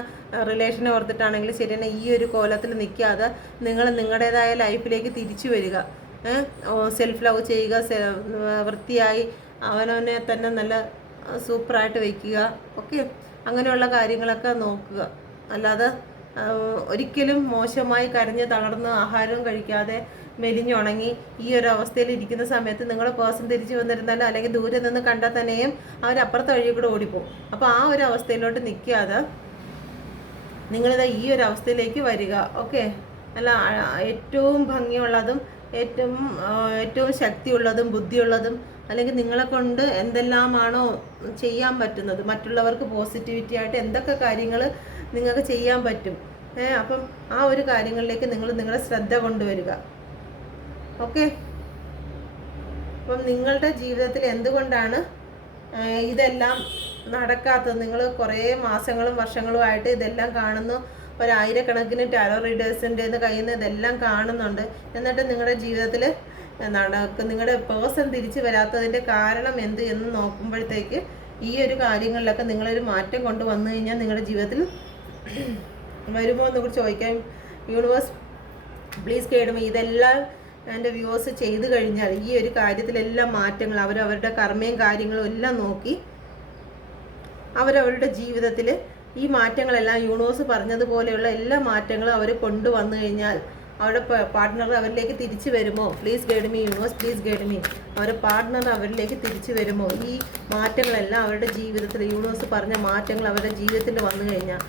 റിലേഷനെ ഓർത്തിട്ടാണെങ്കിൽ ശരി തന്നെ, ഈ ഒരു കോലത്തിൽ നിൽക്കാതെ നിങ്ങൾ നിങ്ങളുടേതായ ലൈഫിലേക്ക് തിരിച്ചു വരിക. സെൽഫ് ലവ് ചെയ്യുക, വൃത്തിയായി അവനവനെ തന്നെ നല്ല സൂപ്പറായിട്ട് വയ്ക്കുക. ഓക്കെ, അങ്ങനെയുള്ള കാര്യങ്ങളൊക്കെ നോക്കുക. അല്ലാതെ ഒരിക്കലും മോശമായി കരഞ്ഞ് തളർന്ന് ആഹാരവും കഴിക്കാതെ മെലിഞ്ഞുണങ്ങി ഈ ഒരു അവസ്ഥയിൽ ഇരിക്കുന്ന സമയത്ത് നിങ്ങളുടെ പേഴ്സൺ തിരിച്ചു വന്നിരുന്നാലും അല്ലെങ്കിൽ ദൂരെ നിന്ന് കണ്ടാൽ തന്നെയും അവരപ്പുറത്തെ വഴി കൂടെ ഓടിപ്പോവും. അപ്പോൾ ആ ഒരു അവസ്ഥയിലോട്ട് നിൽക്കാതെ നിങ്ങളിത് ഈ ഒരു അവസ്ഥയിലേക്ക് വരിക. ഓക്കെ, അല്ല ഏറ്റവും ഭംഗിയുള്ളതും ഏറ്റവും ശക്തിയുള്ളതും ബുദ്ധിയുള്ളതും അല്ലെങ്കിൽ നിങ്ങളെ കൊണ്ട് എന്തെല്ലാമാണോ ചെയ്യാൻ പറ്റുന്നത്, മറ്റുള്ളവർക്ക് പോസിറ്റിവിറ്റി ആയിട്ട് എന്തൊക്കെ കാര്യങ്ങൾ നിങ്ങൾക്ക് ചെയ്യാൻ പറ്റും, അപ്പം ആ ഒരു കാര്യങ്ങളിലേക്ക് നിങ്ങളുടെ ശ്രദ്ധ കൊണ്ടുവരിക. ഓക്കെ, അപ്പം നിങ്ങളുടെ ജീവിതത്തിൽ എന്തുകൊണ്ടാണ് ഇതെല്ലാം നടക്കാത്തത്? നിങ്ങൾ കുറേ മാസങ്ങളും വർഷങ്ങളുമായിട്ട് ഇതെല്ലാം കാണുന്നു. 1000കണക്കിന് ടാരോ റീഡേഴ്സിൻ്റെ കയ്യിൽ നിന്ന് ഇതെല്ലാം കാണുന്നുണ്ട്. എന്നിട്ട് നിങ്ങളുടെ ജീവിതത്തിൽ നിങ്ങളുടെ പേഴ്സൺ തിരിച്ചു വരാത്തതിൻ്റെ കാരണം എന്ത് എന്ന് നോക്കുമ്പോഴത്തേക്ക് ഈ ഒരു കാര്യങ്ങളിലൊക്കെ നിങ്ങളൊരു മാറ്റം കൊണ്ടുവന്നു കഴിഞ്ഞാൽ നിങ്ങളുടെ ജീവിതത്തിൽ വരുമോ എന്ന് ചോദിക്കാം. യൂണിവേഴ്സ് പ്ലീസ് കേടുമോ. ഇതെല്ലാം എൻ്റെ വ്യൂവേഴ്സ് ചെയ്തു കഴിഞ്ഞാൽ ഈ ഒരു കാര്യത്തിലെല്ലാം മാറ്റങ്ങൾ അവരവരുടെ കർമ്മയും കാര്യങ്ങളും എല്ലാം നോക്കി അവരവരുടെ ജീവിതത്തിൽ ഈ മാറ്റങ്ങളെല്ലാം യൂണിവേഴ്സ് പറഞ്ഞതുപോലെയുള്ള എല്ലാ മാറ്റങ്ങളും അവർ കൊണ്ടുവന്നു കഴിഞ്ഞാൽ അവരുടെ പാർട്ട്ണർ അവരിലേക്ക് തിരിച്ചു വരുമോ? Please guide me universe, please guide me. അവരുടെ പാർട്ട്ണർ അവരിലേക്ക് തിരിച്ചു വരുമോ? ഈ മാറ്റങ്ങളെല്ലാം അവരുടെ ജീവിതത്തിൽ യൂണിവേഴ്സ് പറഞ്ഞ മാറ്റങ്ങൾ അവരുടെ ജീവിതത്തിൽ വന്നു കഴിഞ്ഞാൽ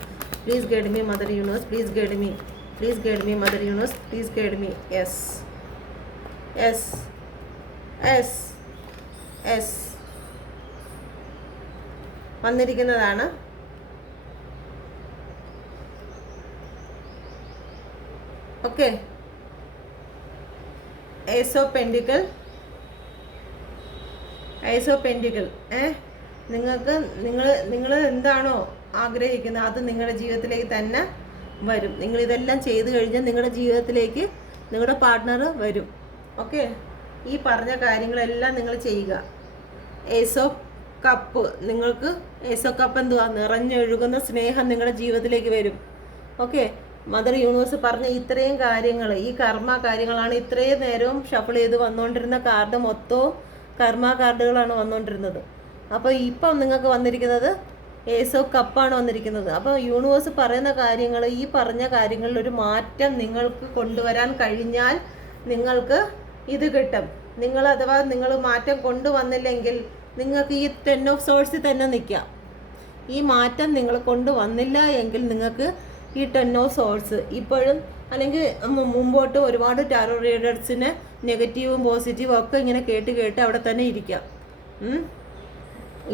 please guide me mother universe, please guide me, please guide me mother universe, please guide me. Yes yes yes yes വന്നിരിക്കുന്നതാണ്. Okay, ace of pentacle. നിങ്ങൾ എന്താണോ ആഗ്രഹിക്കുന്നത് അത് നിങ്ങളുടെ ജീവിതത്തിലേക്ക് തന്നെ വരും. നിങ്ങളിതെല്ലാം ചെയ്തു കഴിഞ്ഞാൽ നിങ്ങളുടെ ജീവിതത്തിലേക്ക് നിങ്ങളുടെ പാർട്ട്ണർ വരും. ഓക്കെ, ഈ പറഞ്ഞ കാര്യങ്ങളെല്ലാം നിങ്ങൾ ചെയ്യുക. Ace of cup. നിങ്ങൾക്ക് ഏസ് ഓഫ് കപ്പ് എന്തുവാ? നിറഞ്ഞൊഴുകുന്ന സ്നേഹം നിങ്ങളുടെ ജീവിതത്തിലേക്ക് വരും. ഓക്കെ, മദർ യൂണിവേഴ്സ് പറഞ്ഞ ഇത്രയും കാര്യങ്ങൾ, ഈ കർമ്മ കാര്യങ്ങളാണ് ഇത്രയും നേരവും ഷഫിൾ ചെയ്ത് വന്നുകൊണ്ടിരുന്ന കാർഡ് മൊത്തവും കർമ്മ കാർഡുകളാണ് വന്നുകൊണ്ടിരുന്നത്. അപ്പോൾ ഇപ്പം നിങ്ങൾക്ക് വന്നിരിക്കുന്നത് ഏസ് ഓഫ് കപ്പാണ് വന്നിരിക്കുന്നത്. അപ്പോൾ യൂണിവേഴ്സ് പറയുന്ന കാര്യങ്ങൾ, ഈ പറഞ്ഞ കാര്യങ്ങളിൽ ഒരു മാറ്റം നിങ്ങൾക്ക് കൊണ്ടുവരാൻ കഴിഞ്ഞാൽ നിങ്ങൾക്ക് ഇത് കിട്ടും. നിങ്ങൾ അഥവാ നിങ്ങൾ മാറ്റം കൊണ്ടുവന്നില്ലെങ്കിൽ നിങ്ങൾക്ക് ഈ 10 ഓഫ് സോഴ്സിൽ തന്നെ നിൽക്കാം. ഈ മാറ്റം നിങ്ങൾ കൊണ്ടുവന്നില്ല എങ്കിൽ നിങ്ങൾക്ക് ഈ 10 ഓഫ് സോഴ്സ് ഇപ്പോഴും, അല്ലെങ്കിൽ മുമ്പോട്ട് ഒരുപാട് ടാരോ റീഡേഴ്സിന് നെഗറ്റീവും പോസിറ്റീവും ഒക്കെ ഇങ്ങനെ കേട്ട് അവിടെ തന്നെ ഇരിക്കാം.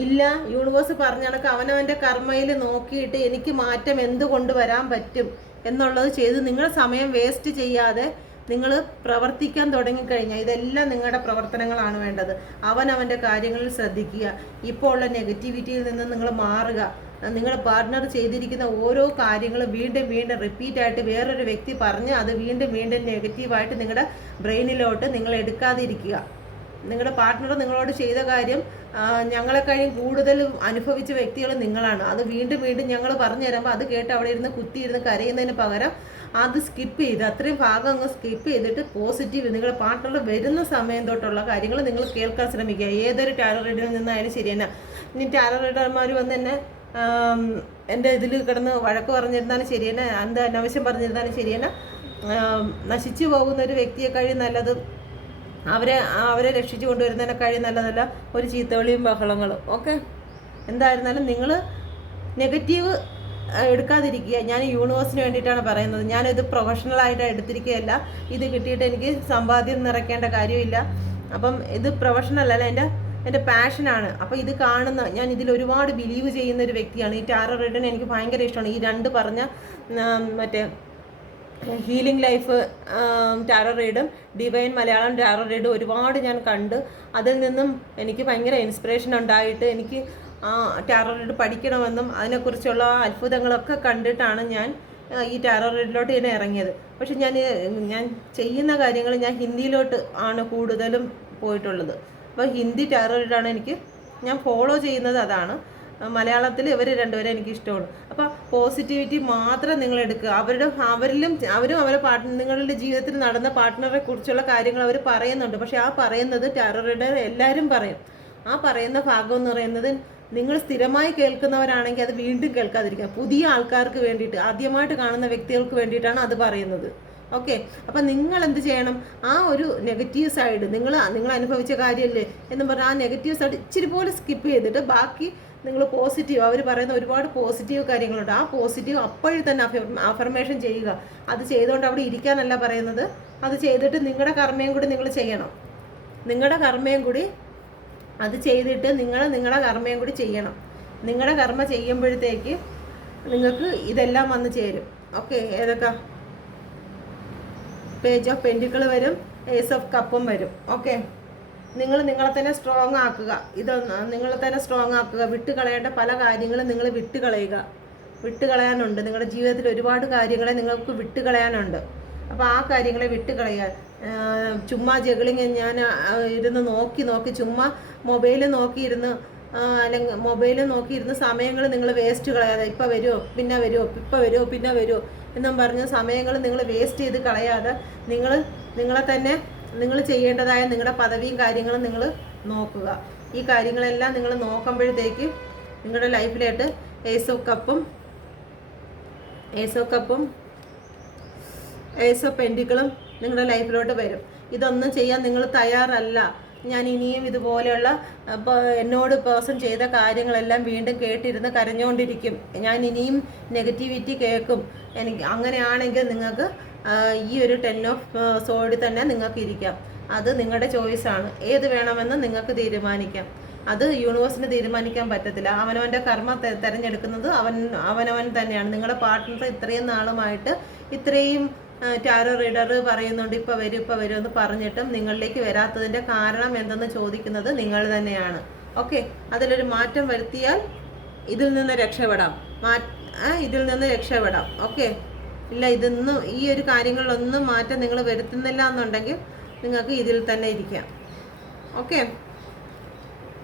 ഇല്ല, യൂണിവേഴ്സ് പറഞ്ഞ കണക്ക് അവനവൻ്റെ കർമ്മയിൽ നോക്കിയിട്ട് എനിക്ക് മാറ്റം എന്തുകൊണ്ട് വരാൻ പറ്റും എന്നുള്ളത് ചെയ്ത് നിങ്ങൾ സമയം വേസ്റ്റ് ചെയ്യാതെ നിങ്ങൾ പ്രവർത്തിക്കാൻ തുടങ്ങിക്കഴിഞ്ഞാൽ, ഇതെല്ലാം നിങ്ങളുടെ പ്രവർത്തനങ്ങളാണ് വേണ്ടത്. അവനവൻ്റെ കാര്യങ്ങളിൽ ശ്രദ്ധിക്കുക. ഇപ്പോൾ ഉള്ള നെഗറ്റിവിറ്റിയിൽ നിന്ന് നിങ്ങൾ മാറുക. നിങ്ങളുടെ പാർട്ട്ണർ ചെയ്തിരിക്കുന്ന ഓരോ കാര്യങ്ങളും വീണ്ടും വീണ്ടും റിപ്പീറ്റായിട്ട് വേറൊരു വ്യക്തി പറഞ്ഞ് അത് വീണ്ടും വീണ്ടും നെഗറ്റീവായിട്ട് നിങ്ങളുടെ ബ്രെയിനിലോട്ട് നിങ്ങൾ എടുക്കാതിരിക്കുക. നിങ്ങളുടെ പാർട്ട്ണർ നിങ്ങളോട് ചെയ്ത കാര്യം ഞങ്ങളെക്കഴിഞ്ഞ് കൂടുതൽ അനുഭവിച്ച വ്യക്തികൾ നിങ്ങളാണ്. അത് വീണ്ടും വീണ്ടും ഞങ്ങൾ പറഞ്ഞു തരുമ്പോൾ അത് കേട്ട് അവിടെ ഇരുന്ന് കുത്തിയിരുന്ന് കരയുന്നതിന് പകരം അത് സ്കിപ്പ് ചെയ്ത് അത്രയും ഭാഗം അങ്ങ് സ്കിപ്പ് ചെയ്തിട്ട് പോസിറ്റീവ് നിങ്ങളുടെ പാർട്ട്ണർ വരുന്ന സമയം തൊട്ടുള്ള കാര്യങ്ങൾ നിങ്ങൾ കേൾക്കാൻ ശ്രമിക്കുക. ഏതൊരു ടാരോ റീഡറിൽ നിന്നായാലും ശരി തന്നെ. ഇനി ടാരോ റീഡർമാർ വന്ന് തന്നെ എൻ്റെ ഇതിൽ കിടന്ന് വഴക്ക് പറഞ്ഞിരുന്നാലും ശരി തന്നെ, എന്ത് അനാവശ്യം പറഞ്ഞിരുന്നാലും ശരി തന്നെ, നശിച്ചു പോകുന്ന ഒരു വ്യക്തിയെക്കഴിഞ്ഞ് നല്ലത് അവരെ രക്ഷിച്ചു കൊണ്ടുവരുന്നതിനേക്കാളും നല്ലതല്ല ഒരു ചീത്തവിളിയും ബഹളങ്ങളും. ഓക്കെ, എന്തായിരുന്നാലും നിങ്ങൾ നെഗറ്റീവ് എടുക്കാതിരിക്കുക. ഞാൻ യൂണിവേഴ്സിന് വേണ്ടിയിട്ടാണ് പറയുന്നത്. ഞാനിത് പ്രൊഫഷണലായിട്ട് എടുത്തിരിക്കുകയല്ല. ഇത് കിട്ടിയിട്ട് എനിക്ക് സമ്പാദ്യം നിറയ്ക്കേണ്ട കാര്യമില്ല. അപ്പം ഇത് പ്രൊഫഷണൽ അല്ല, എൻ്റെ പാഷനാണ്. അപ്പോൾ ഇത് കാണുന്ന ഞാൻ ഇതിൽ ഒരുപാട് ബിലീവ് ചെയ്യുന്ന ഒരു വ്യക്തിയാണ്. ഈ ടാരോ റീഡിനെ എനിക്ക് ഭയങ്കര ഇഷ്ടമാണ്. ഈ രണ്ട് പറഞ്ഞ മറ്റേ ഹീലിംഗ് ലൈഫ് ടാരോ റീഡും ഡിവൈൻ മലയാളം ടാരോ റീഡും ഒരുപാട് ഞാൻ കണ്ട് അതിൽ നിന്നും എനിക്ക് ഭയങ്കര ഇൻസ്പിറേഷൻ ഉണ്ടായിട്ട് എനിക്ക് ടാരോ റീഡ് പഠിക്കണമെന്നും അതിനെക്കുറിച്ചുള്ള അത്ഭുതങ്ങളൊക്കെ കണ്ടിട്ടാണ് ഞാൻ ഈ ടാരോ റീഡിലോട്ട് ഞാൻ ഇറങ്ങിയത്. പക്ഷെ ഞാൻ ചെയ്യുന്ന കാര്യങ്ങൾ ഞാൻ ഹിന്ദിയിലോട്ട് ആണ് കൂടുതലും പോയിട്ടുള്ളത്. അപ്പോൾ ഹിന്ദി ടാരോ റീഡാണ് ഞാൻ ഫോളോ ചെയ്യുന്നത്. അതാണ് മലയാളത്തിൽ ഇവർ രണ്ടുപേരും എനിക്ക് ഇഷ്ടമാണ്. അപ്പോൾ പോസിറ്റിവിറ്റി മാത്രം നിങ്ങൾ എടുക്കുക. അവരും അവരെ നിങ്ങളുടെ ജീവിതത്തിൽ നടന്ന പാർട്ട്ണറെ കുറിച്ചുള്ള കാര്യങ്ങൾ അവർ പറയുന്നുണ്ട്. പക്ഷെ ആ പറയുന്നത് ടാരോ റീഡർ എല്ലാവരും പറയും. ആ പറയുന്ന ഭാഗം എന്ന് പറയുന്നത് നിങ്ങൾ സ്ഥിരമായി കേൾക്കുന്നവരാണെങ്കിൽ അത് വീണ്ടും കേൾക്കാതിരിക്കുക. പുതിയ ആൾക്കാർക്ക് വേണ്ടിയിട്ട്, ആദ്യമായിട്ട് കാണുന്ന വ്യക്തികൾക്ക് വേണ്ടിയിട്ടാണ് അത് പറയുന്നത്. ഓക്കെ, അപ്പം നിങ്ങൾ എന്ത് ചെയ്യണം? ആ ഒരു നെഗറ്റീവ് സൈഡ് നിങ്ങൾ അനുഭവിച്ച കാര്യമല്ലേ എന്നും പറഞ്ഞാൽ ആ നെഗറ്റീവ് സൈഡ് ഇച്ചിരി പോലെ സ്കിപ്പ് ചെയ്തിട്ട് ബാക്കി നിങ്ങൾ പോസിറ്റീവ്, അവർ പറയുന്ന ഒരുപാട് പോസിറ്റീവ് കാര്യങ്ങളുണ്ട്. ആ പോസിറ്റീവ് അപ്പോഴും തന്നെ അഫർമേഷൻ ചെയ്യുക. അത് ചെയ്തുകൊണ്ട് അവിടെ ഇരിക്കാനല്ല പറയുന്നത്. അത് ചെയ്തിട്ട് നിങ്ങളുടെ കർമ്മയും കൂടി നിങ്ങൾ ചെയ്യണം. നിങ്ങളുടെ കർമ്മയും കൂടി അത് ചെയ്തിട്ട് നിങ്ങളുടെ കർമ്മയും കൂടി ചെയ്യണം. നിങ്ങളുടെ കർമ്മ ചെയ്യുമ്പോഴത്തേക്ക് നിങ്ങൾക്ക് ഇതെല്ലാം വന്ന് ചേരും. ഓക്കെ, ഏതൊക്കെ പേജ് ഓഫ് പെൻറ്റിക്കിൾ വരും, ഏസ് ഓഫ് കപ്പും വരും. ഓക്കെ, നിങ്ങളെ തന്നെ സ്ട്രോങ് ആക്കുക. നിങ്ങളെ തന്നെ സ്ട്രോങ് ആക്കുക. വിട്ടുകളയേണ്ട പല കാര്യങ്ങളും നിങ്ങൾ വിട്ടുകളയാനുണ്ട്. നിങ്ങളുടെ ജീവിതത്തിൽ ഒരുപാട് കാര്യങ്ങളെ നിങ്ങൾക്ക് വിട്ടുകളയാനുണ്ട്. അപ്പോൾ ആ കാര്യങ്ങളെ വിട്ടുകളയാൻ ചുമ്മാ ജഗിളിങ് ഞാൻ ഇരുന്ന് നോക്കി ചുമ്മാ മൊബൈൽ നോക്കിയിരുന്ന് സമയങ്ങൾ നിങ്ങൾ വേസ്റ്റ് കളയാതെ ഇപ്പം വരുമോ പിന്നെ വരുമോ എന്നും പറഞ്ഞ സമയങ്ങൾ നിങ്ങൾ വേസ്റ്റ് ചെയ്ത് കളയാതെ നിങ്ങളെ തന്നെ നിങ്ങൾ ചെയ്യേണ്ടതായ നിങ്ങളുടെ പദവിയും കാര്യങ്ങളും നിങ്ങൾ നോക്കുക. ഈ കാര്യങ്ങളെല്ലാം നിങ്ങൾ നോക്കുമ്പോഴത്തേക്ക് നിങ്ങളുടെ ലൈഫിലായിട്ട് ഏസ് ഓഫ് കപ്പും ഏസ് ഓഫ് പെൻറ്റിക്കിളും നിങ്ങളുടെ ലൈഫിലോട്ട് വരും. ഇതൊന്നും ചെയ്യാൻ നിങ്ങൾ തയ്യാറല്ല. ഞാൻ ഇനിയും ഇതുപോലെയുള്ള എന്നോട് പേഴ്സൺ ചെയ്ത കാര്യങ്ങളെല്ലാം വീണ്ടും കേട്ടിരുന്ന് കരഞ്ഞുകൊണ്ടിരിക്കും. ഞാൻ ഇനിയും നെഗറ്റിവിറ്റി കേൾക്കും. അങ്ങനെയാണെങ്കിൽ നിങ്ങൾക്ക് ഈ ഒരു 10 ഓഫ് സോഡിൽ തന്നെ നിങ്ങൾക്ക് ഇരിക്കാം. അത് നിങ്ങളുടെ ചോയ്സാണ്. ഏത് വേണമെന്ന് നിങ്ങൾക്ക് തീരുമാനിക്കാം. അത് യൂണിവേഴ്സിന് തീരുമാനിക്കാൻ പറ്റത്തില്ല. അവനവൻ്റെ കർമ്മ തിരഞ്ഞെടുക്കുന്നത് അവനവൻ തന്നെയാണ്. നിങ്ങളുടെ പാർട്ട്ണർ ഇത്രയും നാളുമായിട്ട് ഇത്രയും ടാരോ റീഡർ പറയുന്നുണ്ട് ഇപ്പം വരും എന്ന് പറഞ്ഞിട്ടും നിങ്ങളിലേക്ക് വരാത്തതിൻ്റെ കാരണം എന്തെന്ന് ചോദിക്കുന്നത് നിങ്ങൾ തന്നെയാണ്. ഓക്കെ, അതിലൊരു മാറ്റം വരുത്തിയാൽ ഇതിൽ നിന്ന് രക്ഷപ്പെടാം. ഓക്കെ, ഇല്ല ഈ ഒരു കാര്യങ്ങളിലൊന്നും മാറ്റം നിങ്ങൾ വരുത്തുന്നില്ല എന്നുണ്ടെങ്കിൽ നിങ്ങൾക്ക് ഇതിൽ തന്നെ ഇരിക്കാം. ഓക്കെ,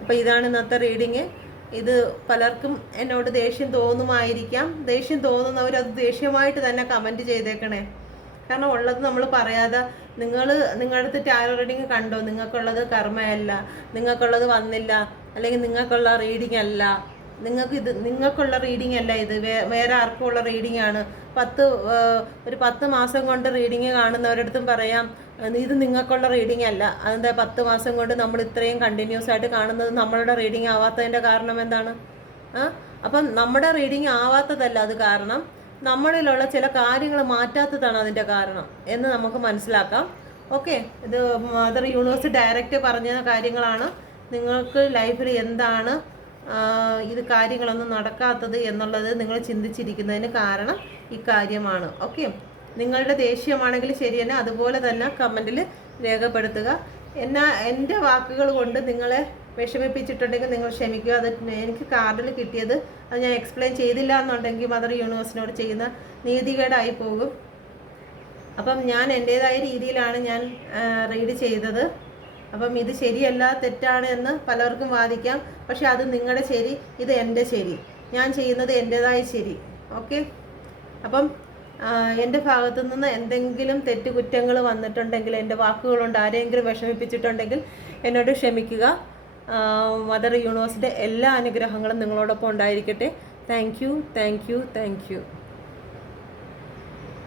അപ്പോൾ ഇതാണ് ഇന്നത്തെ റീഡിങ്. ഇത് പലർക്കും എന്നോട് ദേഷ്യം തോന്നുമായിരിക്കാം. ദേഷ്യം തോന്നുന്നവർ അത് ദേഷ്യമായിട്ട് തന്നെ കമൻറ്റ് ചെയ്തേക്കണേ. കാരണം ഉള്ളത് നമ്മൾ പറയാതെ നിങ്ങളുടെ അടുത്ത് ടാരോ റീഡിങ് കണ്ടോ, നിങ്ങൾക്കുള്ളത് കർമ്മയല്ല, നിങ്ങൾക്കുള്ളത് വന്നില്ല, അല്ലെങ്കിൽ നിങ്ങൾക്കുള്ള റീഡിങ് അല്ല, നിങ്ങൾക്കുള്ള റീഡിങ് അല്ല, ഇത് വേറെ ആർക്കും ഉള്ള റീഡിംഗ് ആണ്. ഒരു 10 മാസം കൊണ്ട് റീഡിങ് കാണുന്നവരടുത്തും പറയാം ഇത് നിങ്ങൾക്കുള്ള റീഡിംഗ് അല്ല. അതെന്താ 10 മാസം കൊണ്ട് നമ്മൾ ഇത്രയും കണ്ടിന്യൂസ് ആയിട്ട് കാണുന്നത് നമ്മളുടെ റീഡിങ് ആവാത്തതിൻ്റെ കാരണം എന്താണ്? അപ്പം നമ്മുടെ റീഡിങ് ആവാത്തതല്ല അത് കാരണം, നമ്മളിലുള്ള ചില കാര്യങ്ങൾ മാറ്റാത്തതാണ് അതിൻ്റെ കാരണം എന്ന് നമുക്ക് മനസ്സിലാക്കാം. ഓക്കെ, ഇത് മദർ യൂണിവേഴ്സ് ഡയറക്റ്റ് പറഞ്ഞ കാര്യങ്ങളാണ്. നിങ്ങൾക്ക് ലൈഫിൽ എന്താണ് ഇത് കാര്യങ്ങളൊന്നും നടക്കാത്തത് എന്നുള്ളത് നിങ്ങൾ ചിന്തിച്ചിരിക്കുന്നതിന് കാരണം ഈ കാര്യമാണ്. ഓക്കെ, നിങ്ങളുടെ ദേഷ്യമാണെങ്കിൽ ശരി തന്നെ, അതുപോലെ തന്നെ കമൻറ്റിൽ രേഖപ്പെടുത്തുക. എൻ്റെ വാക്കുകൾ കൊണ്ട് നിങ്ങളെ വിഷമിപ്പിച്ചിട്ടുണ്ടെങ്കിൽ നിങ്ങൾ ക്ഷമിക്കുക. അത് എനിക്ക് കാർഡിൽ കിട്ടിയത് അത് ഞാൻ എക്സ്പ്ലെയിൻ ചെയ്തില്ല എന്നുണ്ടെങ്കിൽ മദർ യൂണിവേഴ്സിനോട് ചെയ്യുന്ന നീതികേടായി പോകും. അപ്പം ഞാൻ എൻ്റേതായ രീതിയിലാണ് ഞാൻ റീഡ് ചെയ്തത്. അപ്പം ഇത് ശരിയല്ല, തെറ്റാണ് എന്ന് പലർക്കും വാദിക്കാം. പക്ഷെ അത് നിങ്ങളുടെ ശരി, ഇത് എൻ്റെ ശരി, ഞാൻ ചെയ്യുന്നത് എൻ്റേതായ ശരി. ഓക്കെ, അപ്പം എൻ്റെ ഭാഗത്തു നിന്ന് എന്തെങ്കിലും തെറ്റുകുറ്റങ്ങൾ വന്നിട്ടുണ്ടെങ്കിൽ, എൻ്റെ വാക്കുകളുണ്ട് ആരെങ്കിലും വിഷമിപ്പിച്ചിട്ടുണ്ടെങ്കിൽ എന്നോട് ക്ഷമിക്കുക. മദർ യൂണിവേഴ്സിൻ്റെ എല്ലാ അനുഗ്രഹങ്ങളും നിങ്ങളോടൊപ്പം ഉണ്ടായിരിക്കട്ടെ. Thank you.